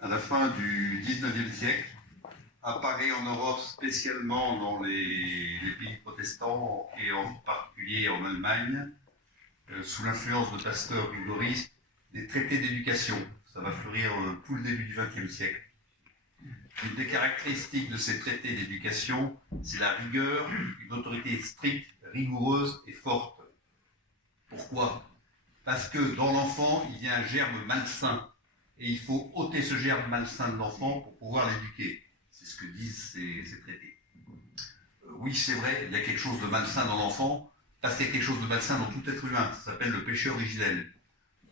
à la fin du XIXe siècle, apparaît en Europe, spécialement dans les pays protestants et en particulier en Allemagne, sous l'influence de pasteurs rigoristes, des traités d'éducation. Ça va fleurir tout le début du XXe siècle. Une des caractéristiques de ces traités d'éducation, c'est la rigueur, une autorité stricte, rigoureuse et forte. Pourquoi? Parce que dans l'enfant, il y a un germe malsain. Et il faut ôter ce germe malsain de l'enfant pour pouvoir l'éduquer. C'est ce que disent ces traités. Oui, c'est vrai, il y a quelque chose de malsain dans l'enfant, parce qu'il y a quelque chose de malsain dans tout être humain. Ça s'appelle le péché originel.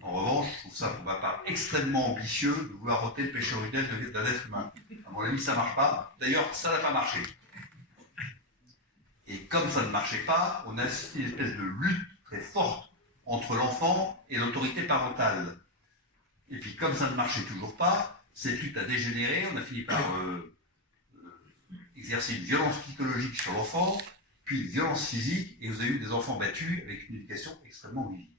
En revanche, je trouve ça, pour ma part, extrêmement ambitieux de vouloir ôter le péché originel d'un être humain. À mon avis, ça ne marche pas. D'ailleurs, ça n'a pas marché. Et comme ça ne marchait pas, on a assisté à une espèce de lutte très forte entre l'enfant et l'autorité parentale. Et puis, comme ça ne marchait toujours pas, cette lutte a dégénéré, on a fini par exercer une violence psychologique sur l'enfant, puis une violence physique, et vous avez eu des enfants battus avec une éducation extrêmement rigide.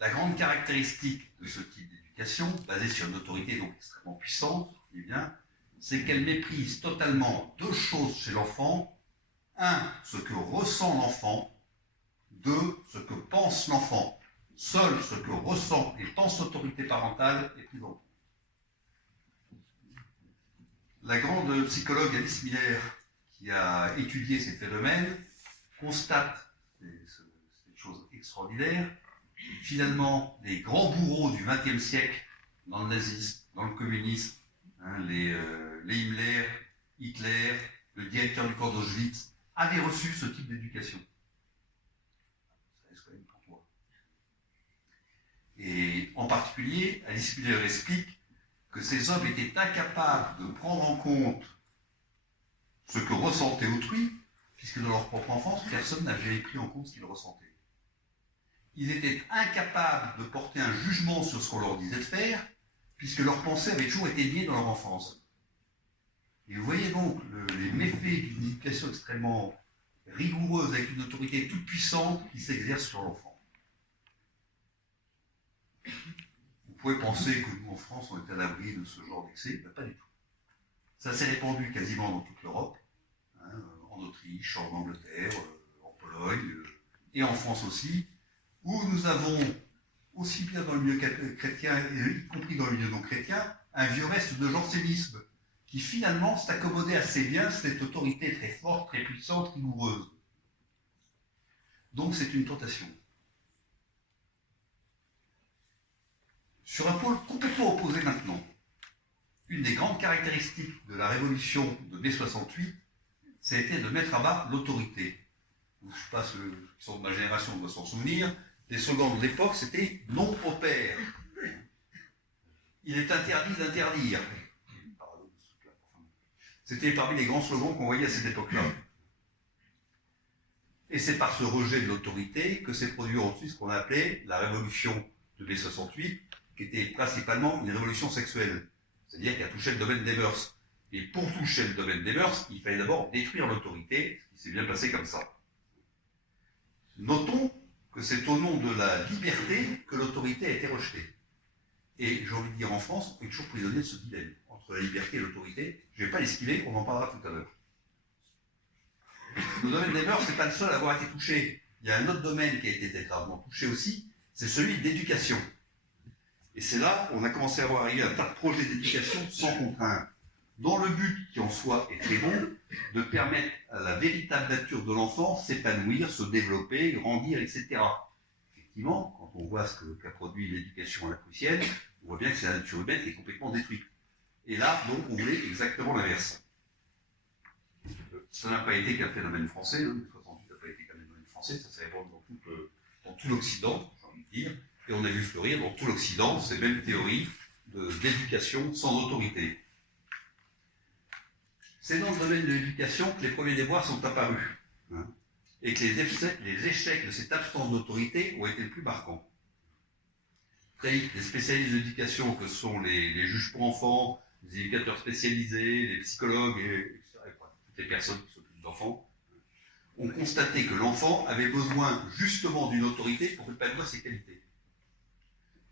La grande caractéristique de ce type d'éducation, basée sur une autorité donc extrêmement puissante, eh bien, c'est qu'elle méprise totalement deux choses chez l'enfant. Un, ce que ressent l'enfant. Deux, ce que pense l'enfant. Seul ce que ressent et pense l'autorité parentale est pris en compte. La grande psychologue Alice Miller, qui a étudié ces phénomènes, constate cette chose extraordinaire. Finalement, les grands bourreaux du XXe siècle, dans le nazisme, dans le communisme, les Himmler, Hitler, le directeur du camp d'Auschwitz, avaient reçu ce type d'éducation. Ça reste quand même pour toi. Et en particulier, Alice Miller explique que ces hommes étaient incapables de prendre en compte ce que ressentait autrui, puisque dans leur propre enfance, personne n'avait pris en compte ce qu'ils ressentaient. Ils étaient incapables de porter un jugement sur ce qu'on leur disait de faire, puisque leurs pensées avaient toujours été liées dans leur enfance. Et vous voyez donc les méfaits d'une éducation extrêmement rigoureuse, avec une autorité toute puissante qui s'exerce sur l'enfant. Vous pouvez penser que nous, en France, on est à l'abri de ce genre d'excès, mais pas du tout. Ça s'est répandu quasiment dans toute l'Europe, en Autriche, en Angleterre, en Pologne, et en France aussi, où nous avons, aussi bien dans le milieu chrétien, y compris dans le milieu non chrétien, un vieux reste de jansénisme, qui finalement s'est accommodé assez bien cette autorité très forte, très puissante, rigoureuse. Donc c'est une tentation. Sur un pôle complètement opposé maintenant, une des grandes caractéristiques de la révolution de mai 68, ça a été de mettre à bas l'autorité. Je ne sais pas ceux qui sont de ma génération doivent s'en souvenir, les slogans de l'époque, c'était « non au père ». Il est interdit d'interdire. C'était parmi les grands slogans qu'on voyait à cette époque-là. Et c'est par ce rejet de l'autorité que s'est produit ensuite ce qu'on a appelé la révolution de mai 68, qui était principalement une révolution sexuelle, c'est-à-dire qui a touché le domaine des mœurs. Et pour toucher le domaine des mœurs, il fallait d'abord détruire l'autorité, ce qui s'est bien passé comme ça. Notons que c'est au nom de la liberté que l'autorité a été rejetée. Et j'ai envie de dire, en France, on est toujours prisonnier de ce dilemme entre la liberté et l'autorité. Je ne vais pas l'esquiver, on en parlera tout à l'heure. Le domaine des mœurs, ce n'est pas le seul à avoir été touché. Il y a un autre domaine qui a été gravement touché aussi, c'est celui de l'éducation. Et c'est là qu'on a commencé à voir arriver un tas de projets d'éducation sans contrainte, dont le but, qui en soi est très bon, de permettre à la véritable nature de l'enfant s'épanouir, se développer, grandir, etc. Effectivement, quand on voit ce qu'a produit l'éducation à la prussienne, on voit bien que c'est la nature humaine qui est complètement détruite. Et là, donc, on voulait exactement l'inverse. Ça n'a pas été qu'un phénomène français, le 68 n'a pas été qu'un phénomène français, ça s'est répandu dans tout l'Occident, j'ai envie de dire, et on a vu fleurir dans tout l'Occident ces mêmes théories d'éducation sans autorité. C'est dans le domaine de l'éducation que les premiers déboires sont apparus, et que les échecs de cette absence d'autorité ont été les plus marquants. Les spécialistes de l'éducation, que sont les juges pour enfants, les éducateurs spécialisés, les psychologues, etc., toutes les personnes qui s'occupent d'enfants, ont constaté que l'enfant avait besoin justement d'une autorité pour épanouir ses qualités.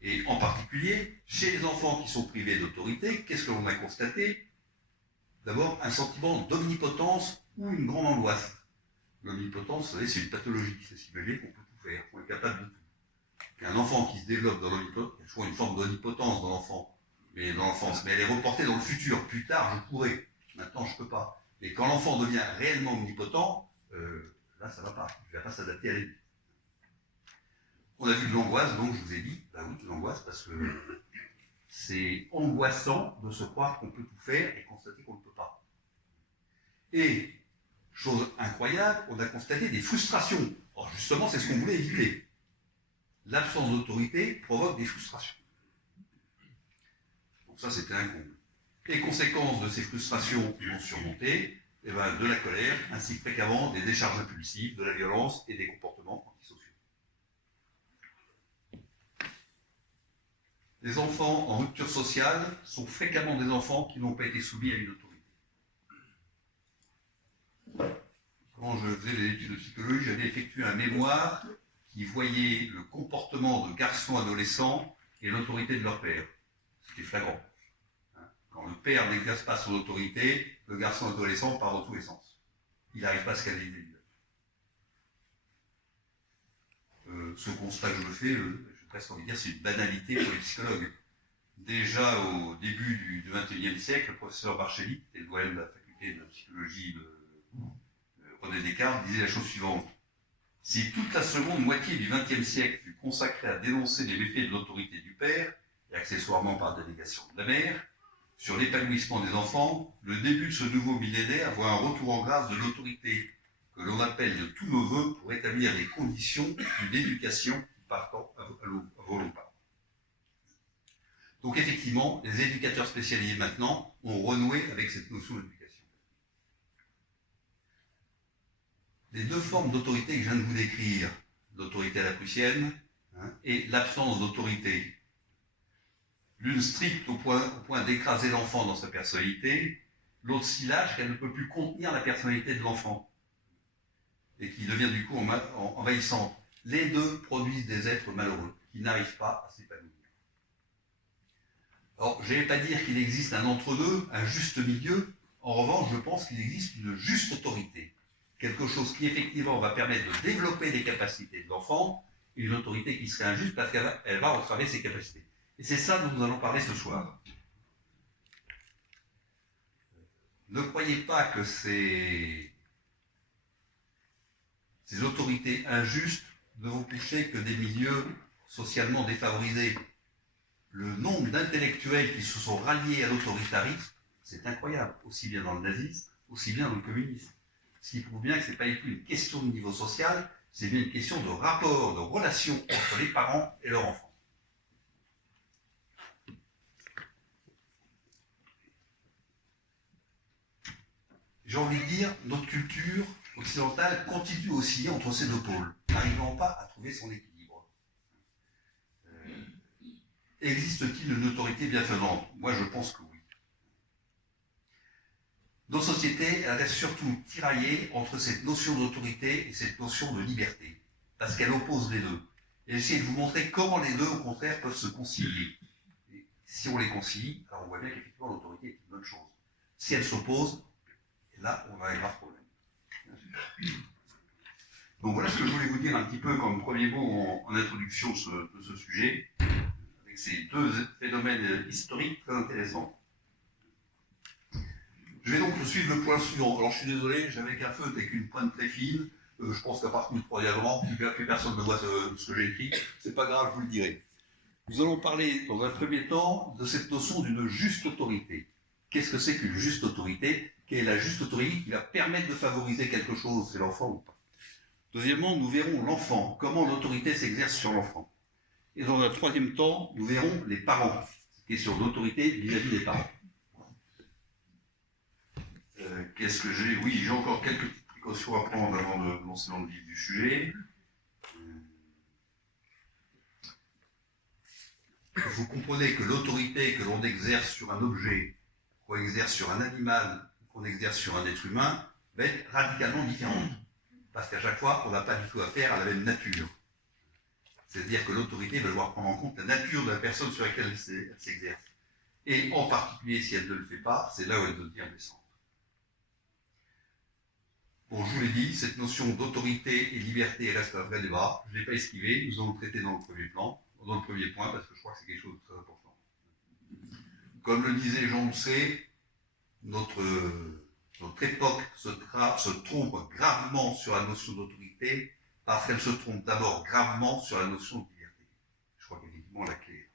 Et en particulier, chez les enfants qui sont privés d'autorité, qu'est-ce que l'on a constaté? D'abord, un sentiment d'omnipotence ou une grande angoisse. L'omnipotence, vous savez, c'est une pathologie, c'est s'imaginer qu'on peut tout faire, qu'on est capable de tout. Un enfant qui se développe dans l'omnipotence, il y a toujours une forme d'omnipotence dans l'enfant, mais dans l'enfance, mais elle est reportée dans le futur. Plus tard, je pourrais. Maintenant, je ne peux pas. Et quand l'enfant devient réellement omnipotent, là, ça ne va pas. Il ne va pas s'adapter à la vie. On a vu de l'angoisse, donc je vous ai dit, bah oui, de l'angoisse, parce que c'est angoissant de se croire qu'on peut tout faire et constater qu'on ne peut pas. Et, chose incroyable, on a constaté des frustrations. Or, justement, c'est ce qu'on voulait éviter. L'absence d'autorité provoque des frustrations. Donc ça, c'était un comble. Les conséquences de ces frustrations qui vont surmonter, eh ben, de la colère, ainsi que fréquemment des décharges impulsives, de la violence et des comportements antisociaux. Les enfants en rupture sociale sont fréquemment des enfants qui n'ont pas été soumis à une autorité. Quand je faisais des études de psychologie, j'avais effectué un mémoire qui voyait le comportement de garçons adolescents et l'autorité de leur père. C'était flagrant. Quand le père n'exerce pas son autorité, le garçon adolescent part dans tous les sens. Il n'arrive pas à se calmer. Ce constat que je fais, j'ai presque envie de dire, c'est une banalité pour les psychologues. Déjà au début du XXIe siècle, le professeur Barchelli, qui était le doyen de la faculté de psychologie de René Descartes, disait la chose suivante. Si toute la seconde moitié du XXe siècle fut consacrée à dénoncer les méfaits de l'autorité du père, et accessoirement par délégation de la mère, sur l'épanouissement des enfants, le début de ce nouveau millénaire voit un retour en grâce de l'autorité, que l'on appelle de tous nos voeux pour établir les conditions d'une éducation partant à vos pas. Donc effectivement, les éducateurs spécialisés maintenant ont renoué avec cette notion d'éducation. Les deux formes d'autorité que je viens de vous décrire, l'autorité à la prussienne et l'absence d'autorité, l'une stricte au point d'écraser l'enfant dans sa personnalité, l'autre si lâche qu'elle ne peut plus contenir la personnalité de l'enfant et qui devient du coup envahissante. Les deux produisent des êtres malheureux qui n'arrivent pas à s'épanouir. Alors, je ne vais pas dire qu'il existe un entre-deux, un juste milieu. En revanche, je pense qu'il existe une juste autorité. Quelque chose qui, effectivement, va permettre de développer les capacités de l'enfant, et une autorité qui serait injuste parce qu'elle va entraver ses capacités. Et c'est ça dont nous allons parler ce soir. Ne croyez pas que ces autorités injustes ne vont toucher que des milieux socialement défavorisés. Le nombre d'intellectuels qui se sont ralliés à l'autoritarisme, c'est incroyable, aussi bien dans le nazisme, aussi bien dans le communisme. Ce qui prouve bien que ce n'est pas du tout une question de niveau social, c'est bien une question de rapport, de relation entre les parents et leurs enfants. J'ai envie de dire, notre culture occidentale continue aussi entre ces deux pôles, n'arrivant pas à trouver son équilibre. Existe-t-il une autorité bienfaisante? Moi, je pense que oui. Nos sociétés, elles restent surtout tiraillées entre cette notion d'autorité et cette notion de liberté, parce qu'elles opposent les deux. Et j'essaie de vous montrer comment les deux, au contraire, peuvent se concilier. Et si on les concilie, alors on voit bien qu'effectivement l'autorité est une bonne chose. Si elle s'oppose, là, on a un grave problème. Donc voilà ce que je voulais vous dire un petit peu comme premier mot en introduction de ce sujet, avec ces deux phénomènes historiques très intéressants. Je vais donc suivre le point suivant. Alors je suis désolé, j'avais qu'un feutre avec une pointe très fine. Je pense qu'à partir du troisième rang, plus personne ne voit ce que j'ai écrit. C'est pas grave, je vous le dirai. Nous allons parler dans un premier temps de cette notion d'une juste autorité. Qu'est-ce que c'est qu'une juste autorité? Quelle est la juste autorité qui va permettre de favoriser quelque chose chez l'enfant ou pas? Deuxièmement, nous verrons l'enfant, comment l'autorité s'exerce sur l'enfant. Et dans un troisième temps, nous verrons les parents. Question d'autorité vis-à-vis des parents. Qu'est-ce que j'ai? Oui, j'ai encore quelques précautions à prendre avant de lancer dans le vif du sujet. Vous comprenez que l'autorité que l'on exerce sur un objet, qu'on exerce sur un animal, qu'on exerce sur un être humain, va être radicalement différente. Parce qu'à chaque fois, on n'a pas du tout affaire à la même nature. C'est-à-dire que l'autorité va devoir prendre en compte la nature de la personne sur laquelle elle s'exerce. Et en particulier, si elle ne le fait pas, c'est là où elle devient blessante. Bon, je vous l'ai dit, cette notion d'autorité et liberté reste un vrai débat. Je ne l'ai pas esquivé, nous allons le traiter dans le premier plan, dans le premier point, parce que je crois que c'est quelque chose de très important. Comme le disait Jean Housset, notre époque se trompe gravement sur la notion d'autorité, parce qu'elle se trompe d'abord gravement sur la notion de liberté. Je crois qu'effectivement la clé.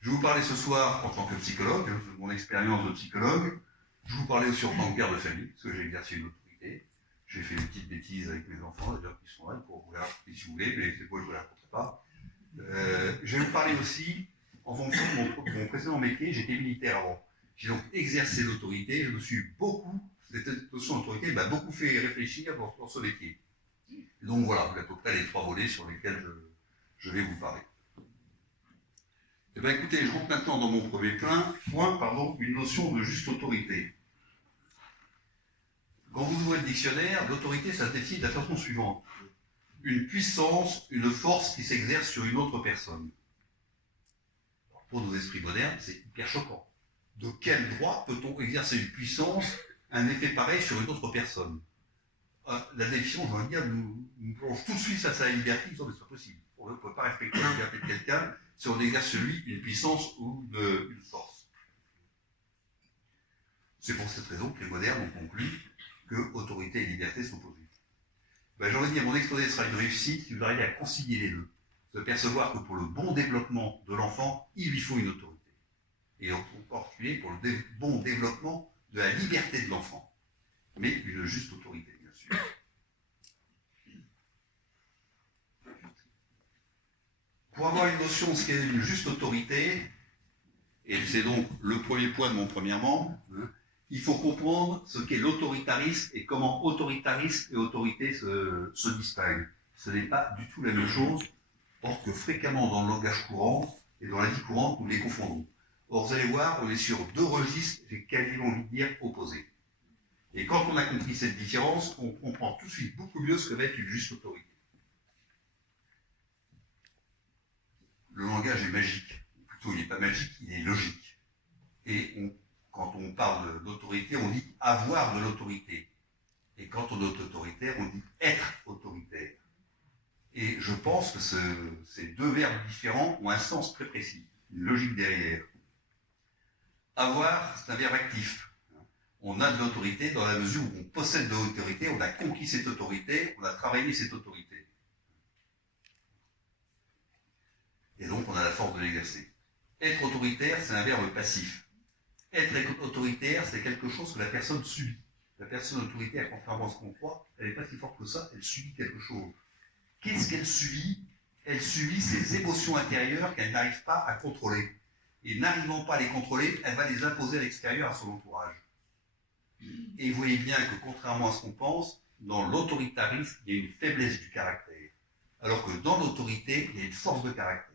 Je vais vous parler ce soir en tant que psychologue, de mon expérience de psychologue. Je vais vous parler aussi en tant que père de famille, parce que j'ai exercé une autorité. J'ai fait une petite bêtise avec mes enfants, d'ailleurs, qui sont là, pour vous raconter si vous voulez, mais c'est quoi, je ne vous la raconterai pas. Je vais vous parler aussi, en fonction de mon précédent métier, j'étais militaire avant. J'ai donc exercé l'autorité, je me suis beaucoup, cette notion d'autorité m'a beaucoup fait réfléchir dans ce métier. Et donc voilà, à peu près les 3 volets sur lesquels je vais vous parler. Eh bien écoutez, je rentre maintenant dans mon premier point, une notion de juste autorité. Quand vous ouvrez le dictionnaire, l'autorité, ça se définit de la façon suivante. Une puissance, une force qui s'exerce sur une autre personne. Alors, pour nos esprits modernes, c'est hyper choquant. De quel droit peut-on exercer une puissance, un effet pareil sur une autre personne? La définition, je veux dire, nous plonge tout de suite face à la liberté, mais c'est pas possible. On ne peut pas respecter la liberté de quelqu'un si on exerce sur lui une puissance ou une force. C'est pour cette raison que les modernes ont conclu que autorité et liberté s'opposaient. Ben, j'aurais dit, mon exposé sera une réussite si vous arrivez à concilier les deux. De percevoir que pour le bon développement de l'enfant, il lui faut une autorité. Et en particulier pour le bon développement de la liberté de l'enfant. Mais une juste autorité, bien sûr. Pour avoir une notion de ce qu'est une juste autorité, et c'est donc le premier point de mon premièrement, il faut comprendre ce qu'est l'autoritarisme et comment autoritarisme et autorité se distinguent. Ce n'est pas du tout la même chose, or que fréquemment dans le langage courant et dans la vie courante, nous les confondons. Or, vous allez voir, on est sur 2 registres, j'ai quasiment envie de dire opposés. Et quand on a compris cette différence, on comprend tout de suite beaucoup mieux ce que va être une juste autorité. Le langage est magique, ou plutôt il n'est pas magique, il est logique. Et quand on parle d'autorité, on dit avoir de l'autorité. Et quand on est autoritaire, on dit être autoritaire. Et je pense que ces 2 verbes différents ont un sens très précis, une logique derrière. Avoir, c'est un verbe actif. On a de l'autorité dans la mesure où on possède de l'autorité, on a conquis cette autorité, on a travaillé cette autorité. Et donc on a la force de l'exercer. Être autoritaire, c'est un verbe passif. Être autoritaire, c'est quelque chose que la personne subit. La personne autoritaire, contrairement à ce qu'on croit, elle n'est pas si forte que ça, elle subit quelque chose. Qu'est-ce qu'elle subit? Elle subit ses émotions intérieures qu'elle n'arrive pas à contrôler. Et n'arrivant pas à les contrôler, elle va les imposer à l'extérieur, à son entourage. Et vous voyez bien que, contrairement à ce qu'on pense, dans l'autoritarisme, il y a une faiblesse du caractère. Alors que dans l'autorité, il y a une force de caractère.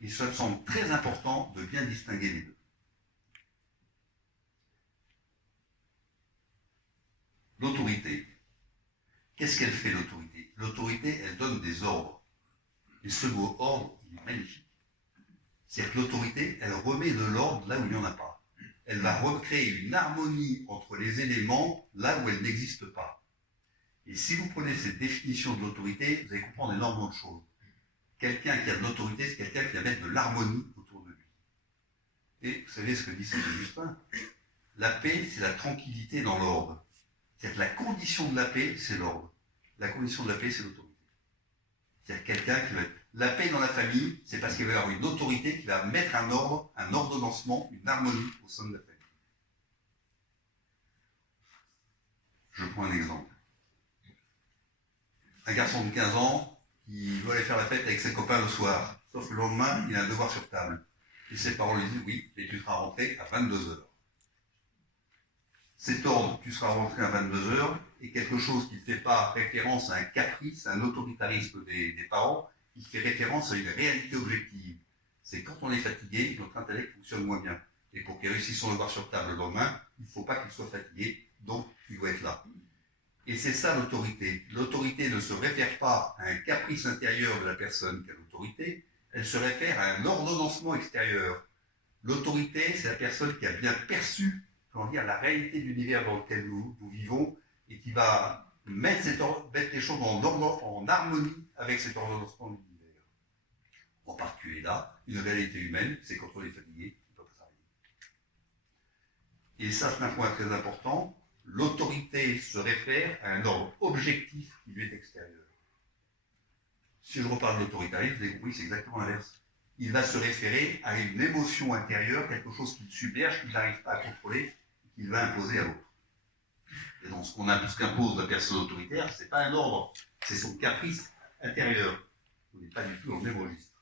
Et ça me semble très important de bien distinguer les deux. L'autorité. Qu'est-ce qu'elle fait, l'autorité? L'autorité, elle donne des ordres. Et ce mot ordre, il est magnifique. C'est-à-dire que l'autorité, elle remet de l'ordre là où il n'y en a pas. Elle va recréer une harmonie entre les éléments là où elle n'existe pas. Et si vous prenez cette définition de l'autorité, vous allez comprendre énormément de choses. Quelqu'un qui a de l'autorité, c'est quelqu'un qui va mettre de l'harmonie autour de lui. Et vous savez ce que dit Saint Augustin? La paix, c'est la tranquillité dans l'ordre. C'est-à-dire que la condition de la paix, c'est l'ordre. La condition de la paix, c'est l'autorité. C'est-à-dire quelqu'un qui va être... La paix dans la famille, c'est parce qu'il va y avoir une autorité qui va mettre un ordre, un ordonnancement, une harmonie au sein de la famille. Je prends un exemple. Un garçon de 15 ans qui veut aller faire la fête avec ses copains le soir, sauf le lendemain, il a un devoir sur table. Et ses parents lui disent, oui, mais tu seras rentré à 22h. Cet ordre, tu seras rentré à 22h, est quelque chose qui ne fait pas référence à un caprice, à un autoritarisme des parents, il fait référence à une réalité objective. C'est quand on est fatigué, notre intellect fonctionne moins bien. Et pour qu'il réussisse son devoir sur table le lendemain, il ne faut pas qu'il soit fatigué, donc il doit être là. Et c'est ça l'autorité. L'autorité ne se réfère pas à un caprice intérieur de la personne qui a l'autorité, elle se réfère à un ordonnancement extérieur. L'autorité, c'est la personne qui a bien perçu, comment dire, la réalité de l'univers dans lequel nous vivons et qui va mettre les choses en harmonie avec cet ordonnancement de l'univers. En particulier là, une réalité humaine, c'est quand on est fatigué, on ne peut pas travailler. Et ça, c'est un point très important. L'autorité se réfère à un ordre objectif qui lui est extérieur. Si je reparle de l'autoritarisme, vous avez compris, c'est exactement l'inverse. Il va se référer à une émotion intérieure, quelque chose qu'il submerge, qu'il n'arrive pas à contrôler, qu'il va imposer à l'autre. Et donc, ce qu'impose la personne autoritaire, ce n'est pas un ordre, c'est son caprice intérieur. On n'est pas du tout dans le même registre.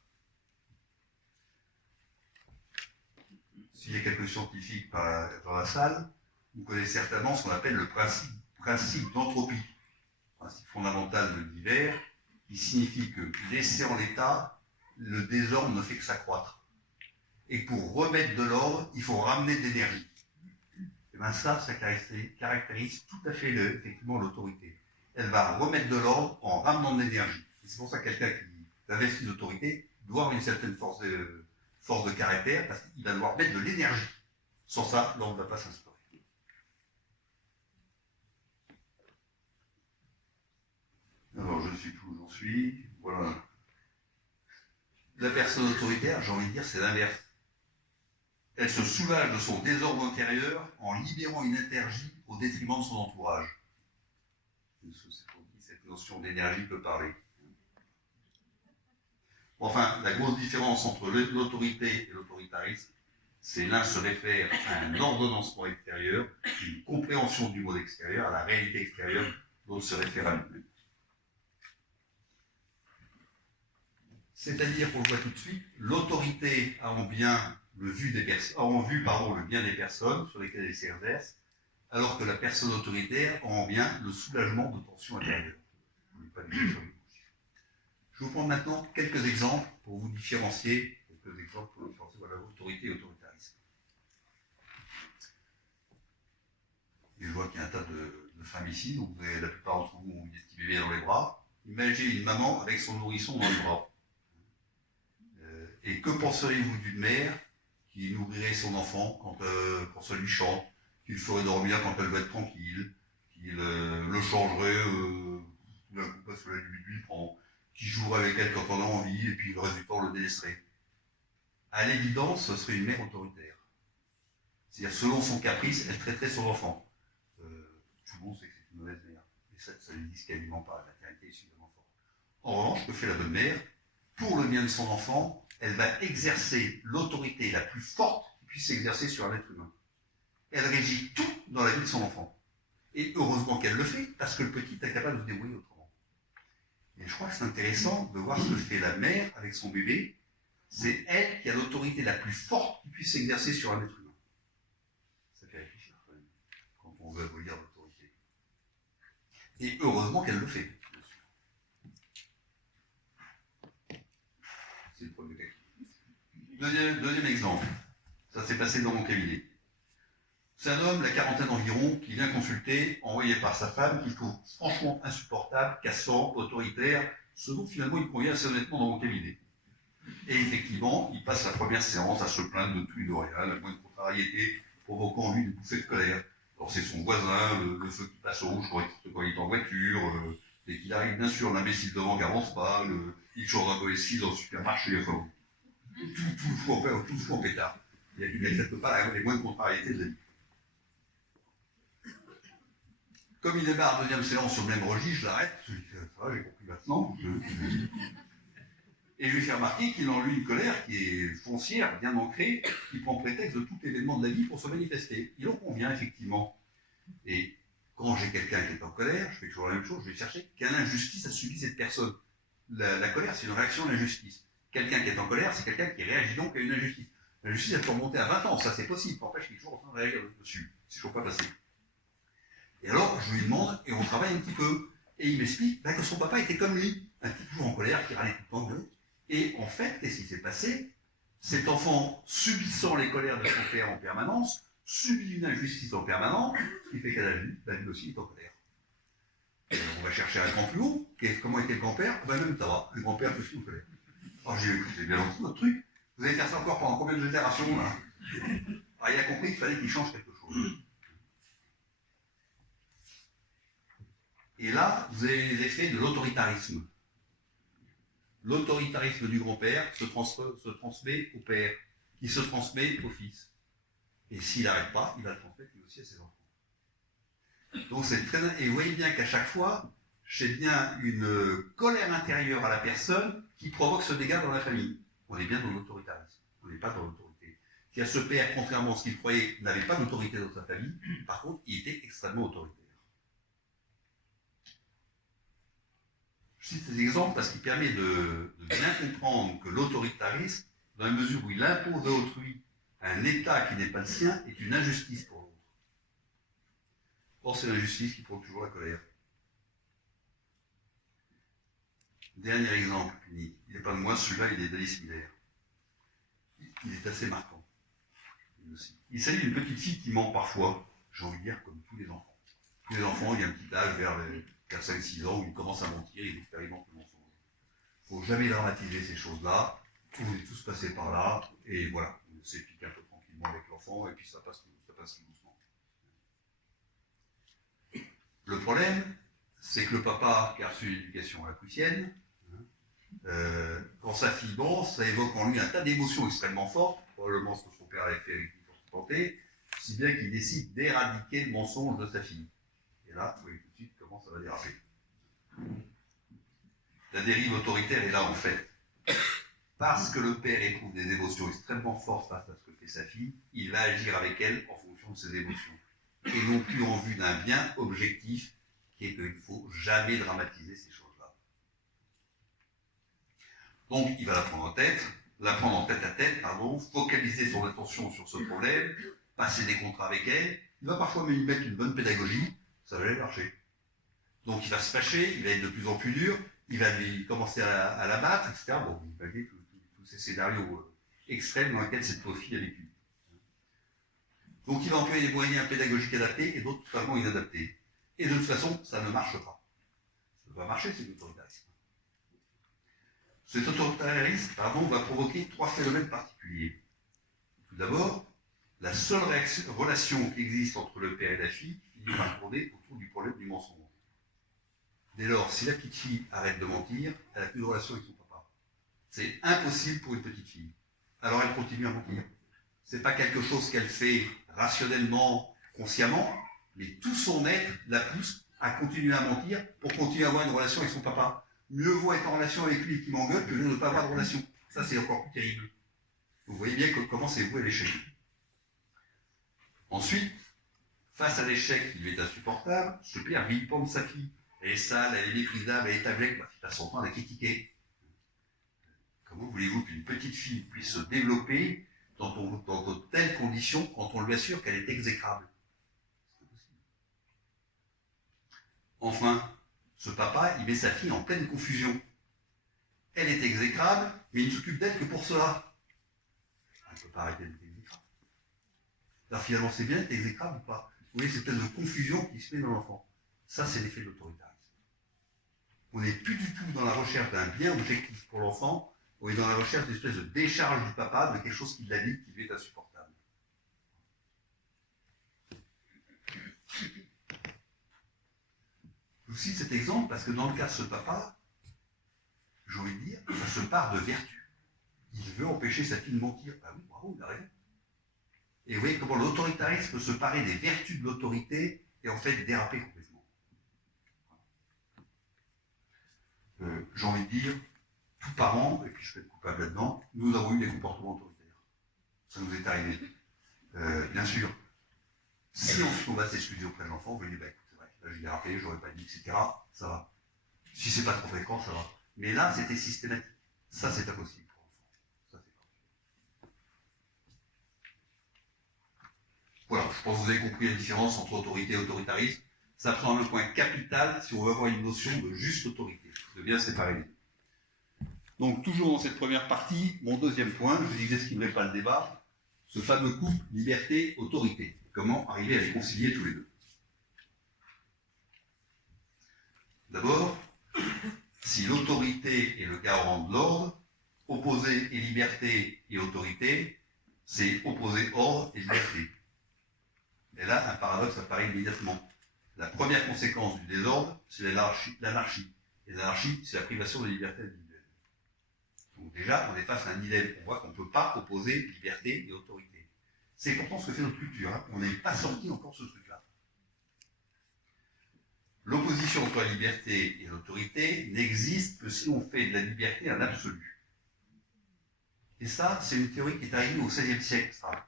S'il y a quelques scientifiques dans la salle, vous connaissez certainement ce qu'on appelle le principe d'entropie, principe fondamental de l'univers, qui signifie que, laissé en l'état, le désordre ne fait que s'accroître. Et pour remettre de l'ordre, il faut ramener de l'énergie. Et bien ça caractérise tout à fait effectivement l'autorité. Elle va remettre de l'ordre en ramenant de l'énergie. C'est pour ça que quelqu'un qui investit l'autorité doit avoir une certaine force de caractère, parce qu'il va devoir mettre de l'énergie. Sans ça, l'ordre ne va pas s'instaurer. Alors, je suis où j'en suis. Voilà. La personne autoritaire, j'ai envie de dire, c'est l'inverse. Elle se soulage de son désordre intérieur en libérant une énergie au détriment de son entourage. Cette notion d'énergie peut parler. Enfin, la grosse différence entre l'autorité et l'autoritarisme, c'est l'un se réfère à un ordonnancement extérieur, une compréhension du monde extérieur, à la réalité extérieure, l'autre se réfère à lui-même. C'est-à-dire, qu'on le voit tout de suite, l'autorité a en vue le bien des personnes sur lesquelles elle s'exerce, alors que la personne autoritaire a en bien le soulagement de tensions intérieures. Je vous prends maintenant quelques exemples pour vous différencier, voilà, autorité et autoritarisme. Et je vois qu'il y a un tas de femmes ici, donc vous avez, la plupart d'entre vous ont des petits bébés dans les bras. Imaginez une maman avec son nourrisson dans les bras. Et que penseriez-vous d'une mère qui nourrirait son enfant quand ça lui chante, qui le ferait dormir quand elle va être tranquille, qui le changerait d'un coup parce que la nuit lui prend, qui jouerait avec elle quand on a envie, et puis le reste du temps le délaisserait. À l'évidence, ce serait une mère autoritaire. C'est-à-dire, selon son caprice, elle traiterait son enfant. Tout le monde sait que c'est une mauvaise mère. Et ça ne lui dit quasiment pas. La maternité est suffisamment forte. En revanche, que fait la bonne mère? Pour le bien de son enfant, elle va exercer l'autorité la plus forte qui puisse s'exercer sur un être humain. Elle régit tout dans la vie de son enfant. Et heureusement qu'elle le fait, parce que le petit est capable de se débrouiller autrement. Et je crois que c'est intéressant de voir ce que fait la mère avec son bébé. C'est elle qui a l'autorité la plus forte qui puisse s'exercer sur un être humain. Ça fait réfléchir quand même, quand on veut abolir l'autorité. Et heureusement qu'elle le fait. C'est le premier cas. Deuxième exemple. Ça s'est passé dans mon cabinet. C'est un homme, la quarantaine environ, qui vient consulter, envoyé par sa femme, qu'il trouve franchement insupportable, cassant, autoritaire, ce dont finalement il convient assez honnêtement dans mon cabinet. Et effectivement, il passe la première séance à se plaindre de tout et de rien, la moindre contrariété provoquant en lui une bouffée de colère. Alors c'est son voisin, le feu qui passe au rouge quand il est en voiture, et qu'il arrive bien sûr l'imbécile devant qui n'avance pas, il change un mauvais style dans le supermarché, enfin, tout le fou en pétard. Il n'accepte pas les moindres contrariétés de la vie. Comme il démarre la deuxième séance sur le même registre, je l'arrête, je dis, ça va, j'ai compris maintenant. Et je lui fais remarquer qu'il a en lui une colère qui est foncière, bien ancrée, qui prend prétexte de tout événement de la vie pour se manifester. Il en convient, effectivement. Et quand j'ai quelqu'un qui est en colère, je fais toujours la même chose, je vais chercher quelle injustice a subi cette personne. La colère, c'est une réaction à l'injustice. Quelqu'un qui est en colère, c'est quelqu'un qui réagit donc à une injustice. L'injustice, elle peut remonter à 20 ans, ça c'est possible, n'empêche qu'il est toujours en train de réagir dessus. C'est toujours pas passé. Et alors, je lui demande, et on travaille un petit peu. Et il m'explique que son papa était comme lui, un petit toujours en colère, qui râlait tout le temps. Et en fait, qu'est-ce qui s'est passé? Cet enfant, subissant les colères de son père en permanence, subit une injustice en permanence, ce qui fait qu'à la vie, lui aussi est en colère. va chercher un cran plus haut. Comment était le grand-père? Ben même ça va, le grand-père fait ce qu'il fallait. Alors j'ai dit, écoutez, bien entendu votre truc. Vous allez faire ça encore pendant combien de générations là? Alors il a compris qu'il fallait qu'il change quelque chose. Et là, vous avez les effets de l'autoritarisme. L'autoritarisme du grand-père se transmet au père, qui se transmet au fils. Et s'il n'arrête pas, il va le transmettre lui aussi à ses enfants. Donc c'est très... Et vous voyez bien qu'à chaque fois, j'ai bien une colère intérieure à la personne qui provoque ce dégât dans la famille. On est bien dans l'autoritarisme, on n'est pas dans l'autorité. Qui a ce père, contrairement à ce qu'il croyait, n'avait pas d'autorité dans sa famille, par contre, il était extrêmement autoritaire. Je cite ces exemples parce qu'il permet de bien comprendre que l'autoritarisme, dans la mesure où il impose à autrui un état qui n'est pas le sien, est une injustice pour l'autre. Or, c'est l'injustice qui provoque toujours la colère. Dernier exemple, il n'est pas de moi, celui-là, il est d'Alice Miller. Il est assez marquant. Il s'agit d'une petite fille qui ment parfois, j'ai envie de dire, comme tous les enfants. Tous les enfants, il y a un petit âge vers les 4-5-6 ans où ils commencent à mentir, ils expérimentent le mensonge. Il ne faut jamais dramatiser ces choses-là. Vous êtes tous passés par là, et voilà, on s'explique un peu tranquillement avec l'enfant, et puis ça passe doucement. Le problème, c'est que le papa qui a reçu l'éducation à la prussienne, quand sa fille danse, ça évoque en lui un tas d'émotions extrêmement fortes, probablement ce que son père avait fait avec lui pour se planter, si bien qu'il décide d'éradiquer le mensonge de sa fille. Et là, vous voyez tout de suite comment ça va déraper. La dérive autoritaire est là en fait. Parce que le père éprouve des émotions extrêmement fortes face à ce que fait sa fille, il va agir avec elle en fonction de ses émotions. Et non plus en vue d'un bien objectif, qui est qu'il ne faut jamais dramatiser ces choses-là. Donc, il va la prendre en tête à tête, focaliser son attention sur ce problème, passer des contrats avec elle, il va parfois même lui mettre une bonne pédagogie, ça va aller marcher. Donc, il va se fâcher, il va être de plus en plus dur, il va lui commencer à la battre, etc. Bon, vous imaginez tous ces scénarios extrêmes dans lesquels cette pauvre fille a vécu. Donc il va employer des moyens pédagogiques adaptés et d'autres totalement inadaptés. Et de toute façon, ça ne marche pas. Ça ne va marcher, c'est l'autoritarisme. Cet autoritarisme, va provoquer 3 phénomènes particuliers. Tout d'abord, la seule relation qui existe entre le père et la fille finit par tourner autour du problème du mensonge. Dès lors, si la petite fille arrête de mentir, elle n'a plus de relation avec son papa. C'est impossible pour une petite fille. Alors elle continue à mentir. Ce n'est pas quelque chose qu'elle fait rationnellement, consciemment, mais tout son être la pousse à continuer à mentir pour continuer à avoir une relation avec son papa. Mieux vaut être en relation avec lui qui m'engueule que de ne pas avoir de relation. Ça, c'est encore plus terrible. Vous voyez bien comment c'est voué à l'échec. Ensuite, face à l'échec qui lui est insupportable, ce père vilipende sa fille. Elle est sale, elle est méprisable, elle est aveugle, il passe son temps à la critiquer. Comment voulez-vous qu'une petite fille puisse se développer dans de telles conditions quand on lui assure qu'elle est exécrable? C'est impossible. Enfin, ce papa, il met sa fille en pleine confusion. Elle est exécrable, mais il ne s'occupe d'elle que pour cela. Elle ne peut pas arrêter d'être exécrable. Alors finalement, c'est bien d'être exécrable ou pas? Vous voyez cette espèce de confusion qui se met dans l'enfant. Ça, c'est l'effet de l'autoritarisme. On n'est plus du tout dans la recherche d'un bien objectif pour l'enfant, on est dans la recherche d'une espèce de décharge du papa de quelque chose qui l'a dit, qui lui est insupportable. Je vous cite cet exemple parce que dans le cas de ce papa, j'ai envie de dire, ça se part de vertu. Il veut empêcher sa fille de mentir. Ben oui, bravo, il a raison. Et vous voyez comment l'autoritarisme peut se parer des vertus de l'autorité et en fait déraper complètement. J'ai envie de dire, tout parent, et puis je peux être coupable là-dedans, nous avons eu des comportements autoritaires. Ça nous est arrivé. Bien sûr, si on va s'excuser auprès de l'enfant, on va lui dire, c'est vrai, là j'ai dérapé, j'aurais pas dit, etc. Ça va. Si c'est pas trop fréquent, ça va. Mais là, c'était systématique. Ça, c'est impossible pour l'enfant. Ça, c'est pas possible. Voilà, je pense que vous avez compris la différence entre autorité et autoritarisme. Ça prend un point capital si on veut avoir une notion de juste autorité, de bien séparer les deux. Donc, toujours dans cette première partie, mon deuxième point, je disais ce qui ne met pas le débat, ce fameux couple liberté-autorité. Comment arriver à les concilier tous les deux. D'abord, si l'autorité est le garant de l'ordre, opposer et liberté et autorité, c'est opposer ordre et liberté. Et là, un paradoxe apparaît immédiatement. La première conséquence du désordre, c'est l'anarchie. Et l'anarchie, c'est la privation de liberté individuelle. Donc déjà, on est face à un dilemme. On voit qu'on ne peut pas opposer liberté et autorité. C'est pourtant ce que fait notre culture. Hein. On n'est pas sorti encore de ce truc-là. L'opposition entre la liberté et l'autorité n'existe que si on fait de la liberté un absolu. Et ça, c'est une théorie qui est arrivée au XVIe siècle. Ça.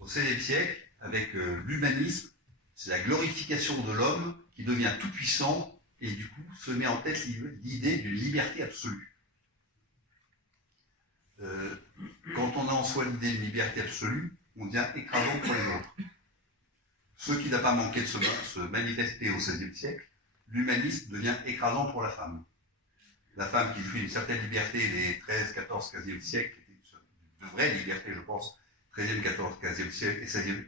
Au XVIe siècle, avec l'humanisme, c'est la glorification de l'homme qui devient tout puissant et du coup se met en tête l'idée d'une liberté absolue. Quand on a en soi l'idée d'une liberté absolue, on devient écrasant pour les autres. Ce qui n'a pas manqué de se manifester au XVIe siècle, l'humanisme devient écrasant pour la femme. La femme qui jouit d'une certaine liberté les 13, 14, 15e siècle, de vraie liberté, je pense, 13e, 14, 15e siècle et 16e,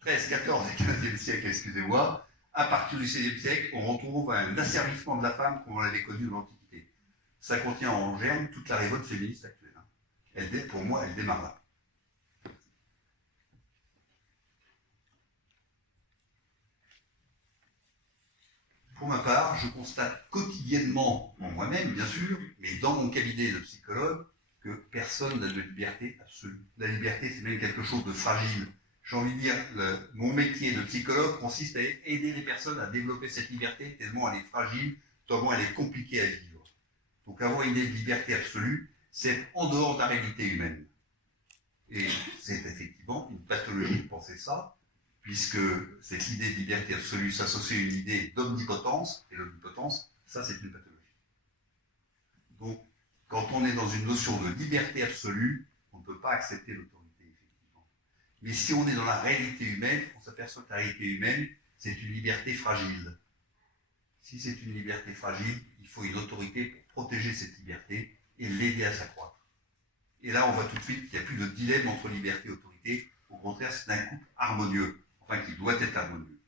13, 14 et 15e siècle, excusez-moi, à partir du XVIe siècle, on retrouve un asservissement de la femme comme on l'avait connu dans l'Antiquité. Ça contient en germe toute la révolte féministe actuelle. Pour moi, elle démarre là. Pour ma part, je constate quotidiennement, en moi-même bien sûr, mais dans mon cabinet de psychologue, que personne n'a de liberté absolue. La liberté, c'est même quelque chose de fragile. J'ai envie de dire, mon métier de psychologue consiste à aider les personnes à développer cette liberté, tellement elle est fragile, tellement elle est compliquée à vivre. Donc avoir une idée de liberté absolue, c'est en dehors de la réalité humaine. Et c'est effectivement une pathologie de penser ça, puisque cette idée de liberté absolue s'associe à une idée d'omnipotence, et l'omnipotence, ça c'est une pathologie. Donc, quand on est dans une notion de liberté absolue, on ne peut pas accepter l'autorité, effectivement. Mais si on est dans la réalité humaine, on s'aperçoit que la réalité humaine, c'est une liberté fragile. Si c'est une liberté fragile, il faut une autorité pour protéger cette liberté et l'aider à s'accroître. Et là, on voit tout de suite qu'il n'y a plus de dilemme entre liberté et autorité. Au contraire, c'est un couple harmonieux, enfin qui doit être harmonieux.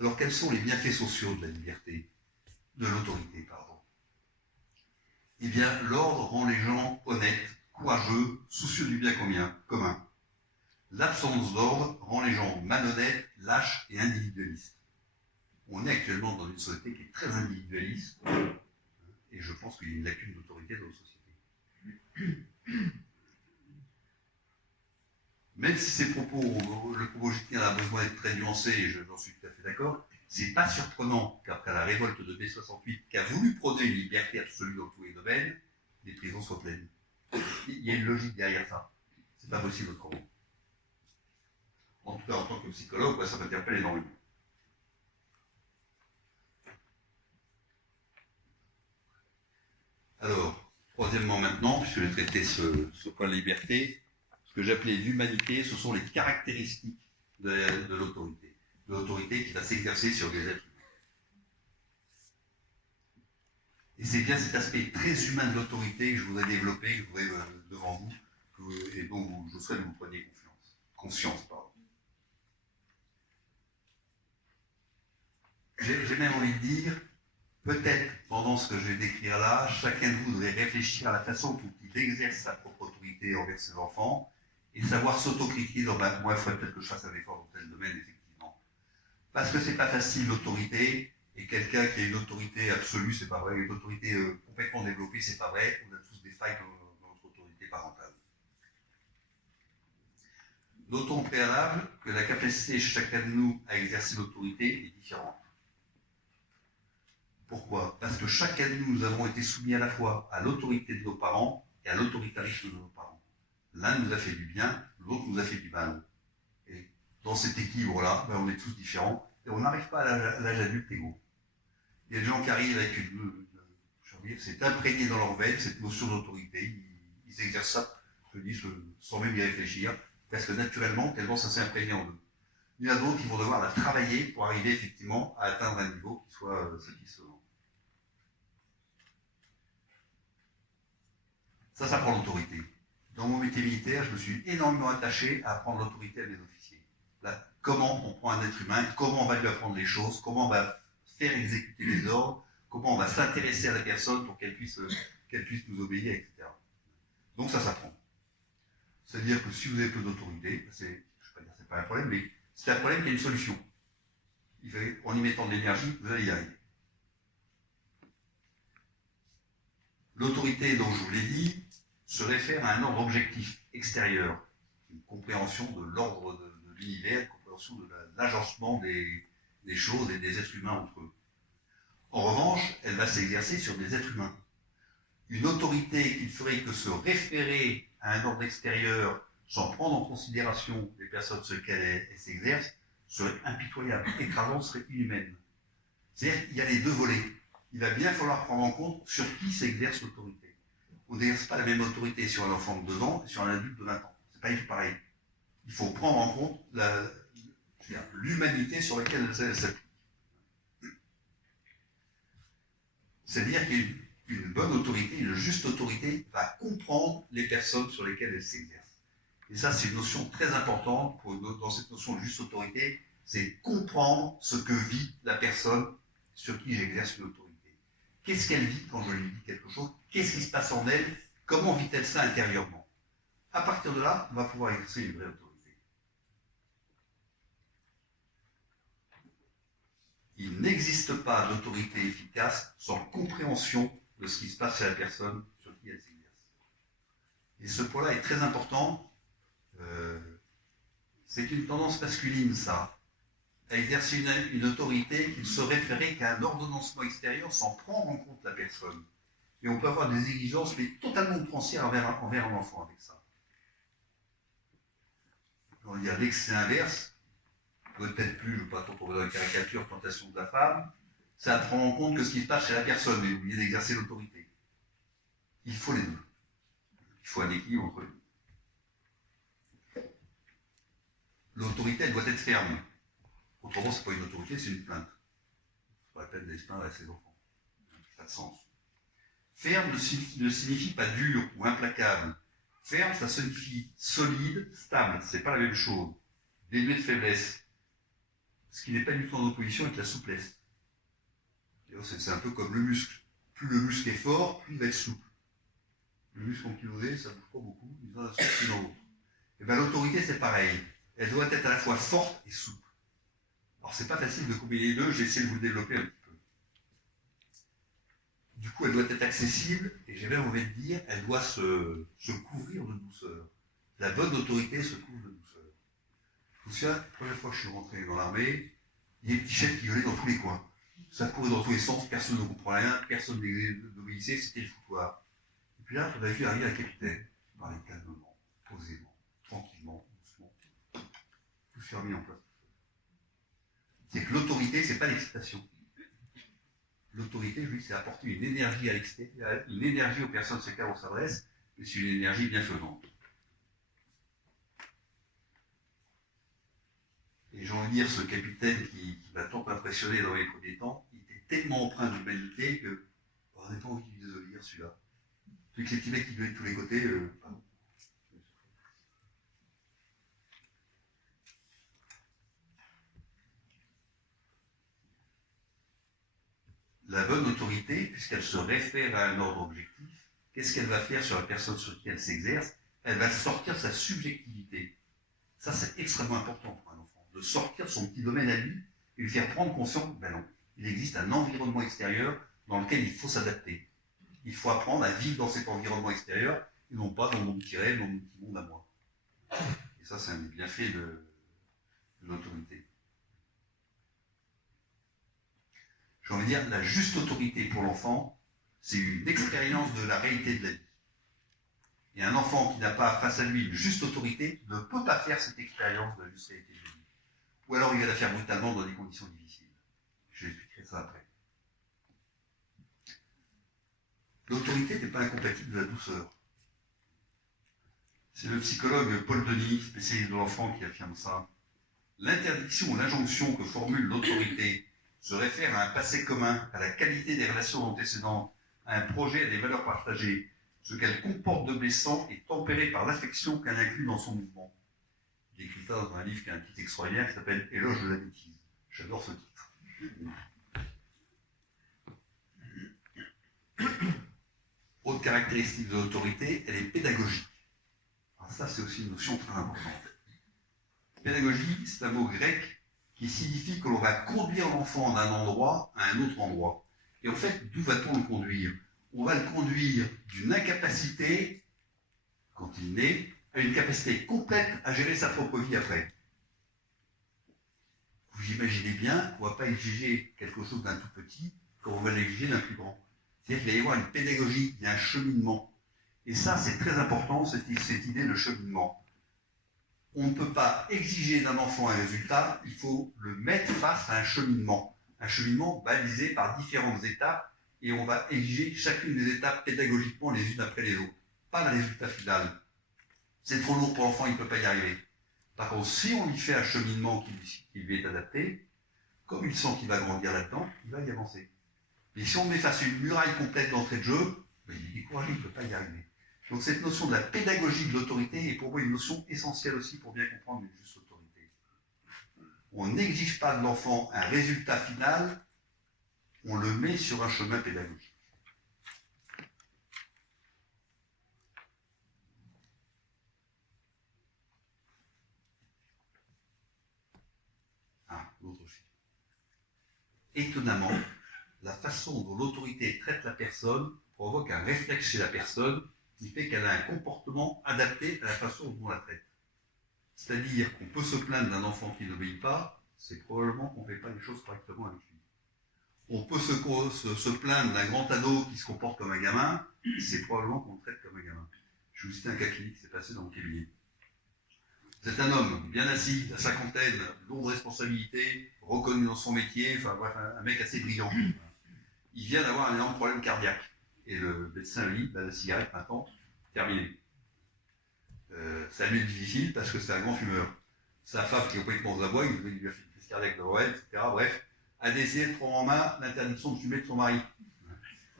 Alors, quels sont les bienfaits sociaux de la liberté, de l'autorité, pardon? Eh bien, l'ordre rend les gens honnêtes, courageux, soucieux du bien commun. L'absence d'ordre rend les gens malhonnêtes, lâches et individualistes. On est actuellement dans une société qui est très individualiste, et je pense qu'il y a une lacune d'autorité dans nos sociétés. Même si ces propos, le propos que je tiens a besoin d'être très nuancé, et j'en suis tout à fait d'accord, c'est pas surprenant qu'après la révolte de mai 68, qui a voulu prôner une liberté absolue dans tous les domaines, les prisons soient pleines. Il y a une logique derrière ça. C'est pas possible autrement. En tout cas, en tant que psychologue, ça m'interpelle énormément. Alors, troisièmement maintenant, puisque j'ai traité ce point de liberté, ce que j'appelais l'humanité, ce sont les caractéristiques de l'autorité. De l'autorité qui va s'exercer sur les êtres humains. Et c'est bien cet aspect très humain de l'autorité que je voudrais développer, que je voudrais devant vous, et dont je souhaite que vous preniez conscience. J'ai même envie de dire, peut-être pendant ce que je vais décrire là, chacun de vous devrait réfléchir à la façon dont il exerce sa propre autorité envers ses enfants, et savoir s'autocritiquer dans moi, il faudrait peut-être que je fasse un effort dans tel domaine, effectivement. Parce que c'est pas facile l'autorité, et quelqu'un qui a une autorité absolue, c'est pas vrai, une autorité complètement développée, c'est pas vrai, on a tous des failles dans notre autorité parentale. Notons au préalable que la capacité de chacun de nous à exercer l'autorité est différente. Pourquoi? Parce que chacun de nous avons été soumis à la fois à l'autorité de nos parents et à l'autoritarisme de nos parents. L'un nous a fait du bien, l'autre nous a fait du mal. Et dans cet équilibre-là, on est tous différents et on n'arrive pas à l'âge adulte égaux. Il y a des gens qui arrivent avec c'est imprégné dans leur veine, cette notion d'autorité. Ils exercent ça, je dis, sans même y réfléchir, parce que naturellement, tellement ça s'est imprégné en eux. Il y en a d'autres qui vont devoir la travailler pour arriver effectivement à atteindre un niveau qui soit satisfaisant. Ça prend l'autorité. Dans mon métier militaire, je me suis énormément attaché à apprendre l'autorité à mes officiers. comment on prend un être humain, comment on va lui apprendre les choses, comment on va faire exécuter les ordres, comment on va s'intéresser à la personne pour qu'elle puisse nous obéir, etc. Donc ça s'apprend. C'est-à-dire que si vous avez peu d'autorité, je ne vais pas dire que ce n'est pas un problème, mais c'est un problème qui a une solution. En y mettant de l'énergie, vous allez y arriver. L'autorité, dont je vous l'ai dit, se réfère à un ordre objectif extérieur, une compréhension de l'ordre de l'univers, une compréhension de l'agencement des choses et des êtres humains entre eux. En revanche, elle va s'exercer sur des êtres humains. Une autorité qui ne ferait que se référer à un ordre extérieur sans prendre en considération les personnes sur lesquelles elle s'exerce serait impitoyable, écrasante, serait inhumaine. C'est-à-dire qu'il y a les deux volets. Il va bien falloir prendre en compte sur qui s'exerce l'autorité. On n'exerce pas la même autorité sur un enfant de 2 ans et sur un adulte de 20 ans. C'est pas du tout pareil. Il faut prendre en compte l'humanité sur laquelle elle s'applique. C'est-à-dire qu'une bonne autorité, une juste autorité, va comprendre les personnes sur lesquelles elle s'exerce. Et ça, c'est une notion très importante dans cette notion de juste autorité, c'est comprendre ce que vit la personne sur qui j'exerce une autorité. Qu'est-ce qu'elle vit quand je lui dis quelque chose? Qu'est-ce qui se passe en elle? Comment vit-elle ça intérieurement? À partir de là, on va pouvoir exercer une vraie autorité. Il n'existe pas d'autorité efficace sans compréhension de ce qui se passe chez la personne sur qui elle s'exerce. Et ce point-là est très important. C'est une tendance masculine, ça, à exercer une autorité qui ne se référait qu'à un ordonnancement extérieur sans prendre en compte la personne. Et on peut avoir des exigences, mais totalement outrancières envers un enfant avec ça. On va dire, dès que c'est l'inverse, peut-être plus, je ne veux pas trop tomber dans la caricature, tentation de la femme, ça prend en compte que ce qui se passe chez la personne, et oublier d'exercer l'autorité. Il faut les deux. Il faut un équilibre entre les deux. L'autorité, elle doit être ferme. Autrement, ce n'est pas une autorité, c'est une plainte. C'est pas la peine d'aller se plaindre à ses enfants. Ça n'a pas de sens. Ferme ne signifie pas dur ou implacable. Ferme, ça signifie solide, stable. C'est pas la même chose. Dénué de faiblesse. Ce qui n'est pas du tout en opposition avec la souplesse. C'est un peu comme le muscle. Plus le muscle est fort, plus il va être souple. Le muscle ankylosé, ça ne bouge pas beaucoup, il va souple dans l'autre. Et bien l'autorité, c'est pareil. Elle doit être à la fois forte et souple. Alors c'est pas facile de combiner les deux, j'ai essayé de vous le développer un petit peu. Du coup, elle doit être accessible, et j'ai même envie de dire, elle doit se couvrir de douceur. La bonne autorité se couvre de douceur. Je me souviens, la première fois que je suis rentré dans l'armée, il y a des petits chefs qui gueulaient dans tous les coins. Ça courait dans tous les sens, personne ne comprenait rien, personne n'obéissait, c'était le foutoir. Et puis là, on a vu arriver un capitaine, qui parlait calmement, posément, tranquillement, doucement. Tout se remis en place. C'est que l'autorité, c'est pas l'excitation. L'autorité, je dis, c'est apporter une énergie à l'extérieur, une énergie aux personnes sur lesquelles on s'adresse, mais c'est une énergie bienfaisante. Et j'ai envie de dire, ce capitaine qui m'a tant impressionné dans les premiers temps, il était tellement empreint d'humanité que on n'avait pas envie de lui désobéir, celui-là. Celui que les petits mecs qui gueulaient de tous les côtés, pardon. La bonne autorité, puisqu'elle se réfère à un ordre objectif, qu'est-ce qu'elle va faire sur la personne sur qui elle s'exerce? Elle va sortir de sa subjectivité. Ça, c'est extrêmement important pour un enfant, de sortir de son petit domaine à lui et lui faire prendre conscience que, ben non, il existe un environnement extérieur dans lequel il faut s'adapter. Il faut apprendre à vivre dans cet environnement extérieur et non pas dans mon petit rêve, dans mon petit monde à moi. Et ça, c'est un des bienfaits de l'autorité. J'ai envie de dire, la juste autorité pour l'enfant, c'est une expérience de la réalité de la vie. Et un enfant qui n'a pas face à lui une juste autorité ne peut pas faire cette expérience de la juste réalité de la vie. Ou alors il va la faire brutalement dans des conditions difficiles. Je vais expliquer ça après. L'autorité n'est pas incompatible de la douceur. C'est le psychologue Paul Denis, spécialiste de l'enfant, qui affirme ça. L'interdiction ou l'injonction que formule l'autorité se réfère à un passé commun, à la qualité des relations antécédentes, à un projet et des valeurs partagées. Ce qu'elle comporte de blessant est tempéré par l'affection qu'elle inclut dans son mouvement. Il J'ai écrit ça dans un livre qui a un titre extraordinaire qui s'appelle Éloge de la bêtise. J'adore ce titre. Autre caractéristique de l'autorité, elle est pédagogique. Alors ça, c'est aussi une notion très importante. Pédagogie, c'est un mot grec qui signifie que l'on va conduire l'enfant d'un endroit à un autre endroit. Et en fait, d'où va-t-on le conduire? On va le conduire d'une incapacité, quand il naît, à une capacité complète à gérer sa propre vie après. Vous imaginez bien qu'on ne va pas exiger quelque chose d'un tout petit comme on va l'exiger d'un plus grand. C'est-à-dire qu'il va y avoir une pédagogie, il y a un cheminement. Et ça, c'est très important, cette idée de cheminement. On ne peut pas exiger d'un enfant un résultat, il faut le mettre face à un cheminement balisé par différentes étapes, et on va exiger chacune des étapes pédagogiquement les unes après les autres. Pas le résultat final. C'est trop lourd pour l'enfant, il ne peut pas y arriver. Par contre, si on lui fait un cheminement qui lui est adapté, comme il sent qu'il va grandir là-dedans, il va y avancer. Et si on met face à une muraille complète d'entrée de jeu, il est découragé, il ne peut pas y arriver. Donc cette notion de la pédagogie de l'autorité est pour moi une notion essentielle aussi pour bien comprendre une juste autorité. On n'exige pas de l'enfant un résultat final, on le met sur un chemin pédagogique. Ah, l'autre chiffre. Étonnamment, la façon dont l'autorité traite la personne provoque un réflexe chez la personne qui fait qu'elle a un comportement adapté à la façon dont on la traite. C'est-à-dire qu'on peut se plaindre d'un enfant qui n'obéit pas, c'est probablement qu'on ne fait pas les choses correctement avec lui. On peut se plaindre d'un grand ado qui se comporte comme un gamin, c'est probablement qu'on le traite comme un gamin. Je vais vous citer un cas clinique qui s'est passé dans mon cabinet. C'est un homme bien assis, la cinquantaine, lourde responsabilité, reconnu dans son métier, enfin bref, un mec assez brillant. Il vient d'avoir un énorme problème cardiaque. Et le médecin lui dit, la cigarette maintenant, terminé. Ça lui est difficile parce que c'est un grand fumeur. Sa femme qui est complètement aux abois, il lui a fait une crise cardiaque de Noël, etc. Bref, a décidé de prendre en main l'interdiction de fumer de son mari.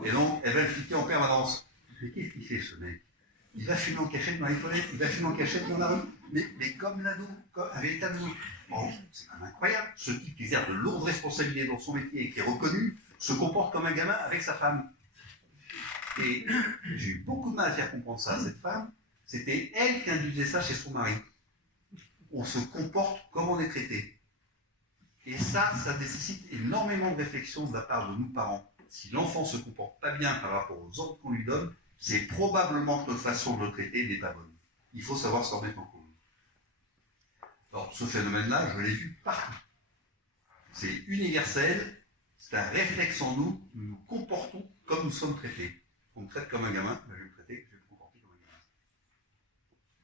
Et donc, elle va le fliquer en permanence. Mais qu'est-ce qu'il fait ce mec? Il va fumer en cachette dans les toilettes, il va fumer en cachette dans la rue, mais comme l'ado, comme un véritable ado. Bon, c'est quand même incroyable. Ce type qui exerce de lourdes responsabilités dans son métier et qui est reconnu, se comporte comme un gamin avec sa femme. Et j'ai eu beaucoup de mal à faire comprendre ça à cette femme. C'était elle qui induisait ça chez son mari. On se comporte comme on est traité. Et ça nécessite énormément de réflexion de la part de nous parents. Si l'enfant ne se comporte pas bien par rapport aux ordres qu'on lui donne, c'est probablement que notre façon de le traiter n'est pas bonne. Il faut savoir s'en remettre en cause. Alors, ce phénomène-là, je l'ai vu partout. C'est universel, c'est un réflexe en nous, nous nous comportons comme nous sommes traités. On me traite comme un gamin, ben je vais me traiter, je vais me comporter comme un gamin.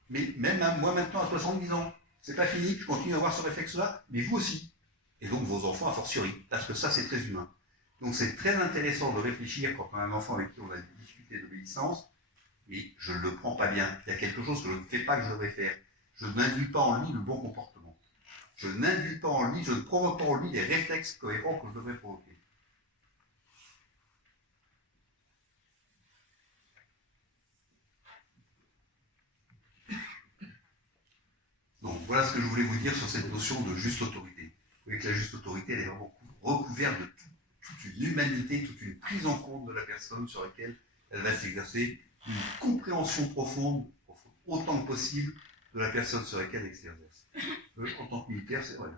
Mais même moi maintenant, à 70 ans, c'est pas fini, je continue à avoir ce réflexe-là, mais vous aussi. Et donc vos enfants, a fortiori, parce que ça, c'est très humain. Donc c'est très intéressant de réfléchir quand on a un enfant avec qui on a discuté d'obéissance, et je ne le prends pas bien. Il y a quelque chose que je ne fais pas que je devrais faire. Je n'induis pas en lui le bon comportement. Je n'induis pas en lui, je ne provoque pas en lui les réflexes cohérents que je devrais provoquer. Donc voilà ce que je voulais vous dire sur cette notion de juste autorité. Vous voyez que la juste autorité, elle est vraiment recouverte de toute une humanité, toute une prise en compte de la personne sur laquelle elle va s'exercer, une compréhension profonde, autant que possible, de la personne sur laquelle elle s'exerce. En tant que militaire, c'est vrai.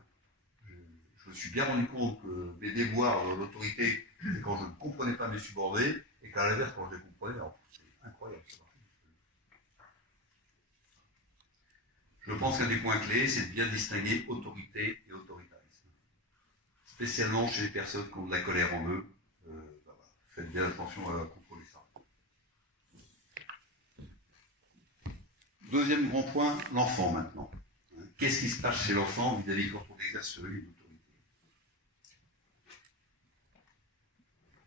Je me suis bien rendu compte que mes déboires de l'autorité, c'est quand je ne comprenais pas mes subordonnés, et qu'à l'inverse, quand je les comprenais, c'est incroyable. Je pense qu'un des points clés, c'est de bien distinguer autorité et autoritarisme. Spécialement chez les personnes qui ont de la colère en eux. Faites bien attention à contrôler ça. Deuxième grand point, l'enfant maintenant. Qu'est-ce qui se passe chez l'enfant vis-à-vis quand on exerce sur lui une autorité?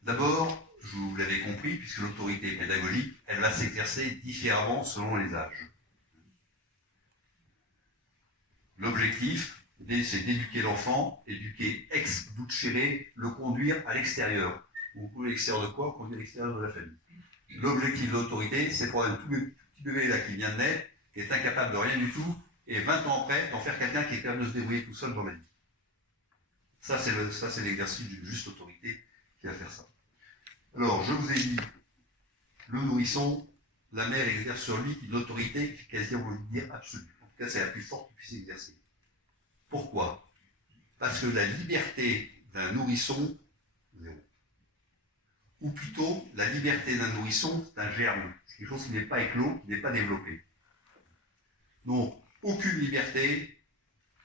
D'abord, je vous l'avez compris, puisque l'autorité pédagogique, elle va s'exercer différemment selon les âges. L'objectif, c'est d'éduquer l'enfant, éduquer ex ducere, le conduire à l'extérieur. Ou à l'extérieur de quoi? Conduire à l'extérieur de la famille. L'objectif de l'autorité, c'est pour un tout petit bébé là qui vient de naître, qui est incapable de rien du tout, et 20 ans après, d'en faire quelqu'un qui est capable de se débrouiller tout seul dans la vie. Ça, c'est l'exercice d'une juste autorité qui va faire ça. Alors, je vous ai dit, le nourrisson, la mère exerce sur lui une autorité qui est quasiment, on va dire, absolue. En tout cas, c'est la plus forte qu'il puisse exercer. Pourquoi? Parce que la liberté d'un nourrisson, zéro. Ou plutôt, la liberté d'un nourrisson, c'est un germe. C'est quelque chose qui n'est pas éclos, qui n'est pas développé. Donc, aucune liberté,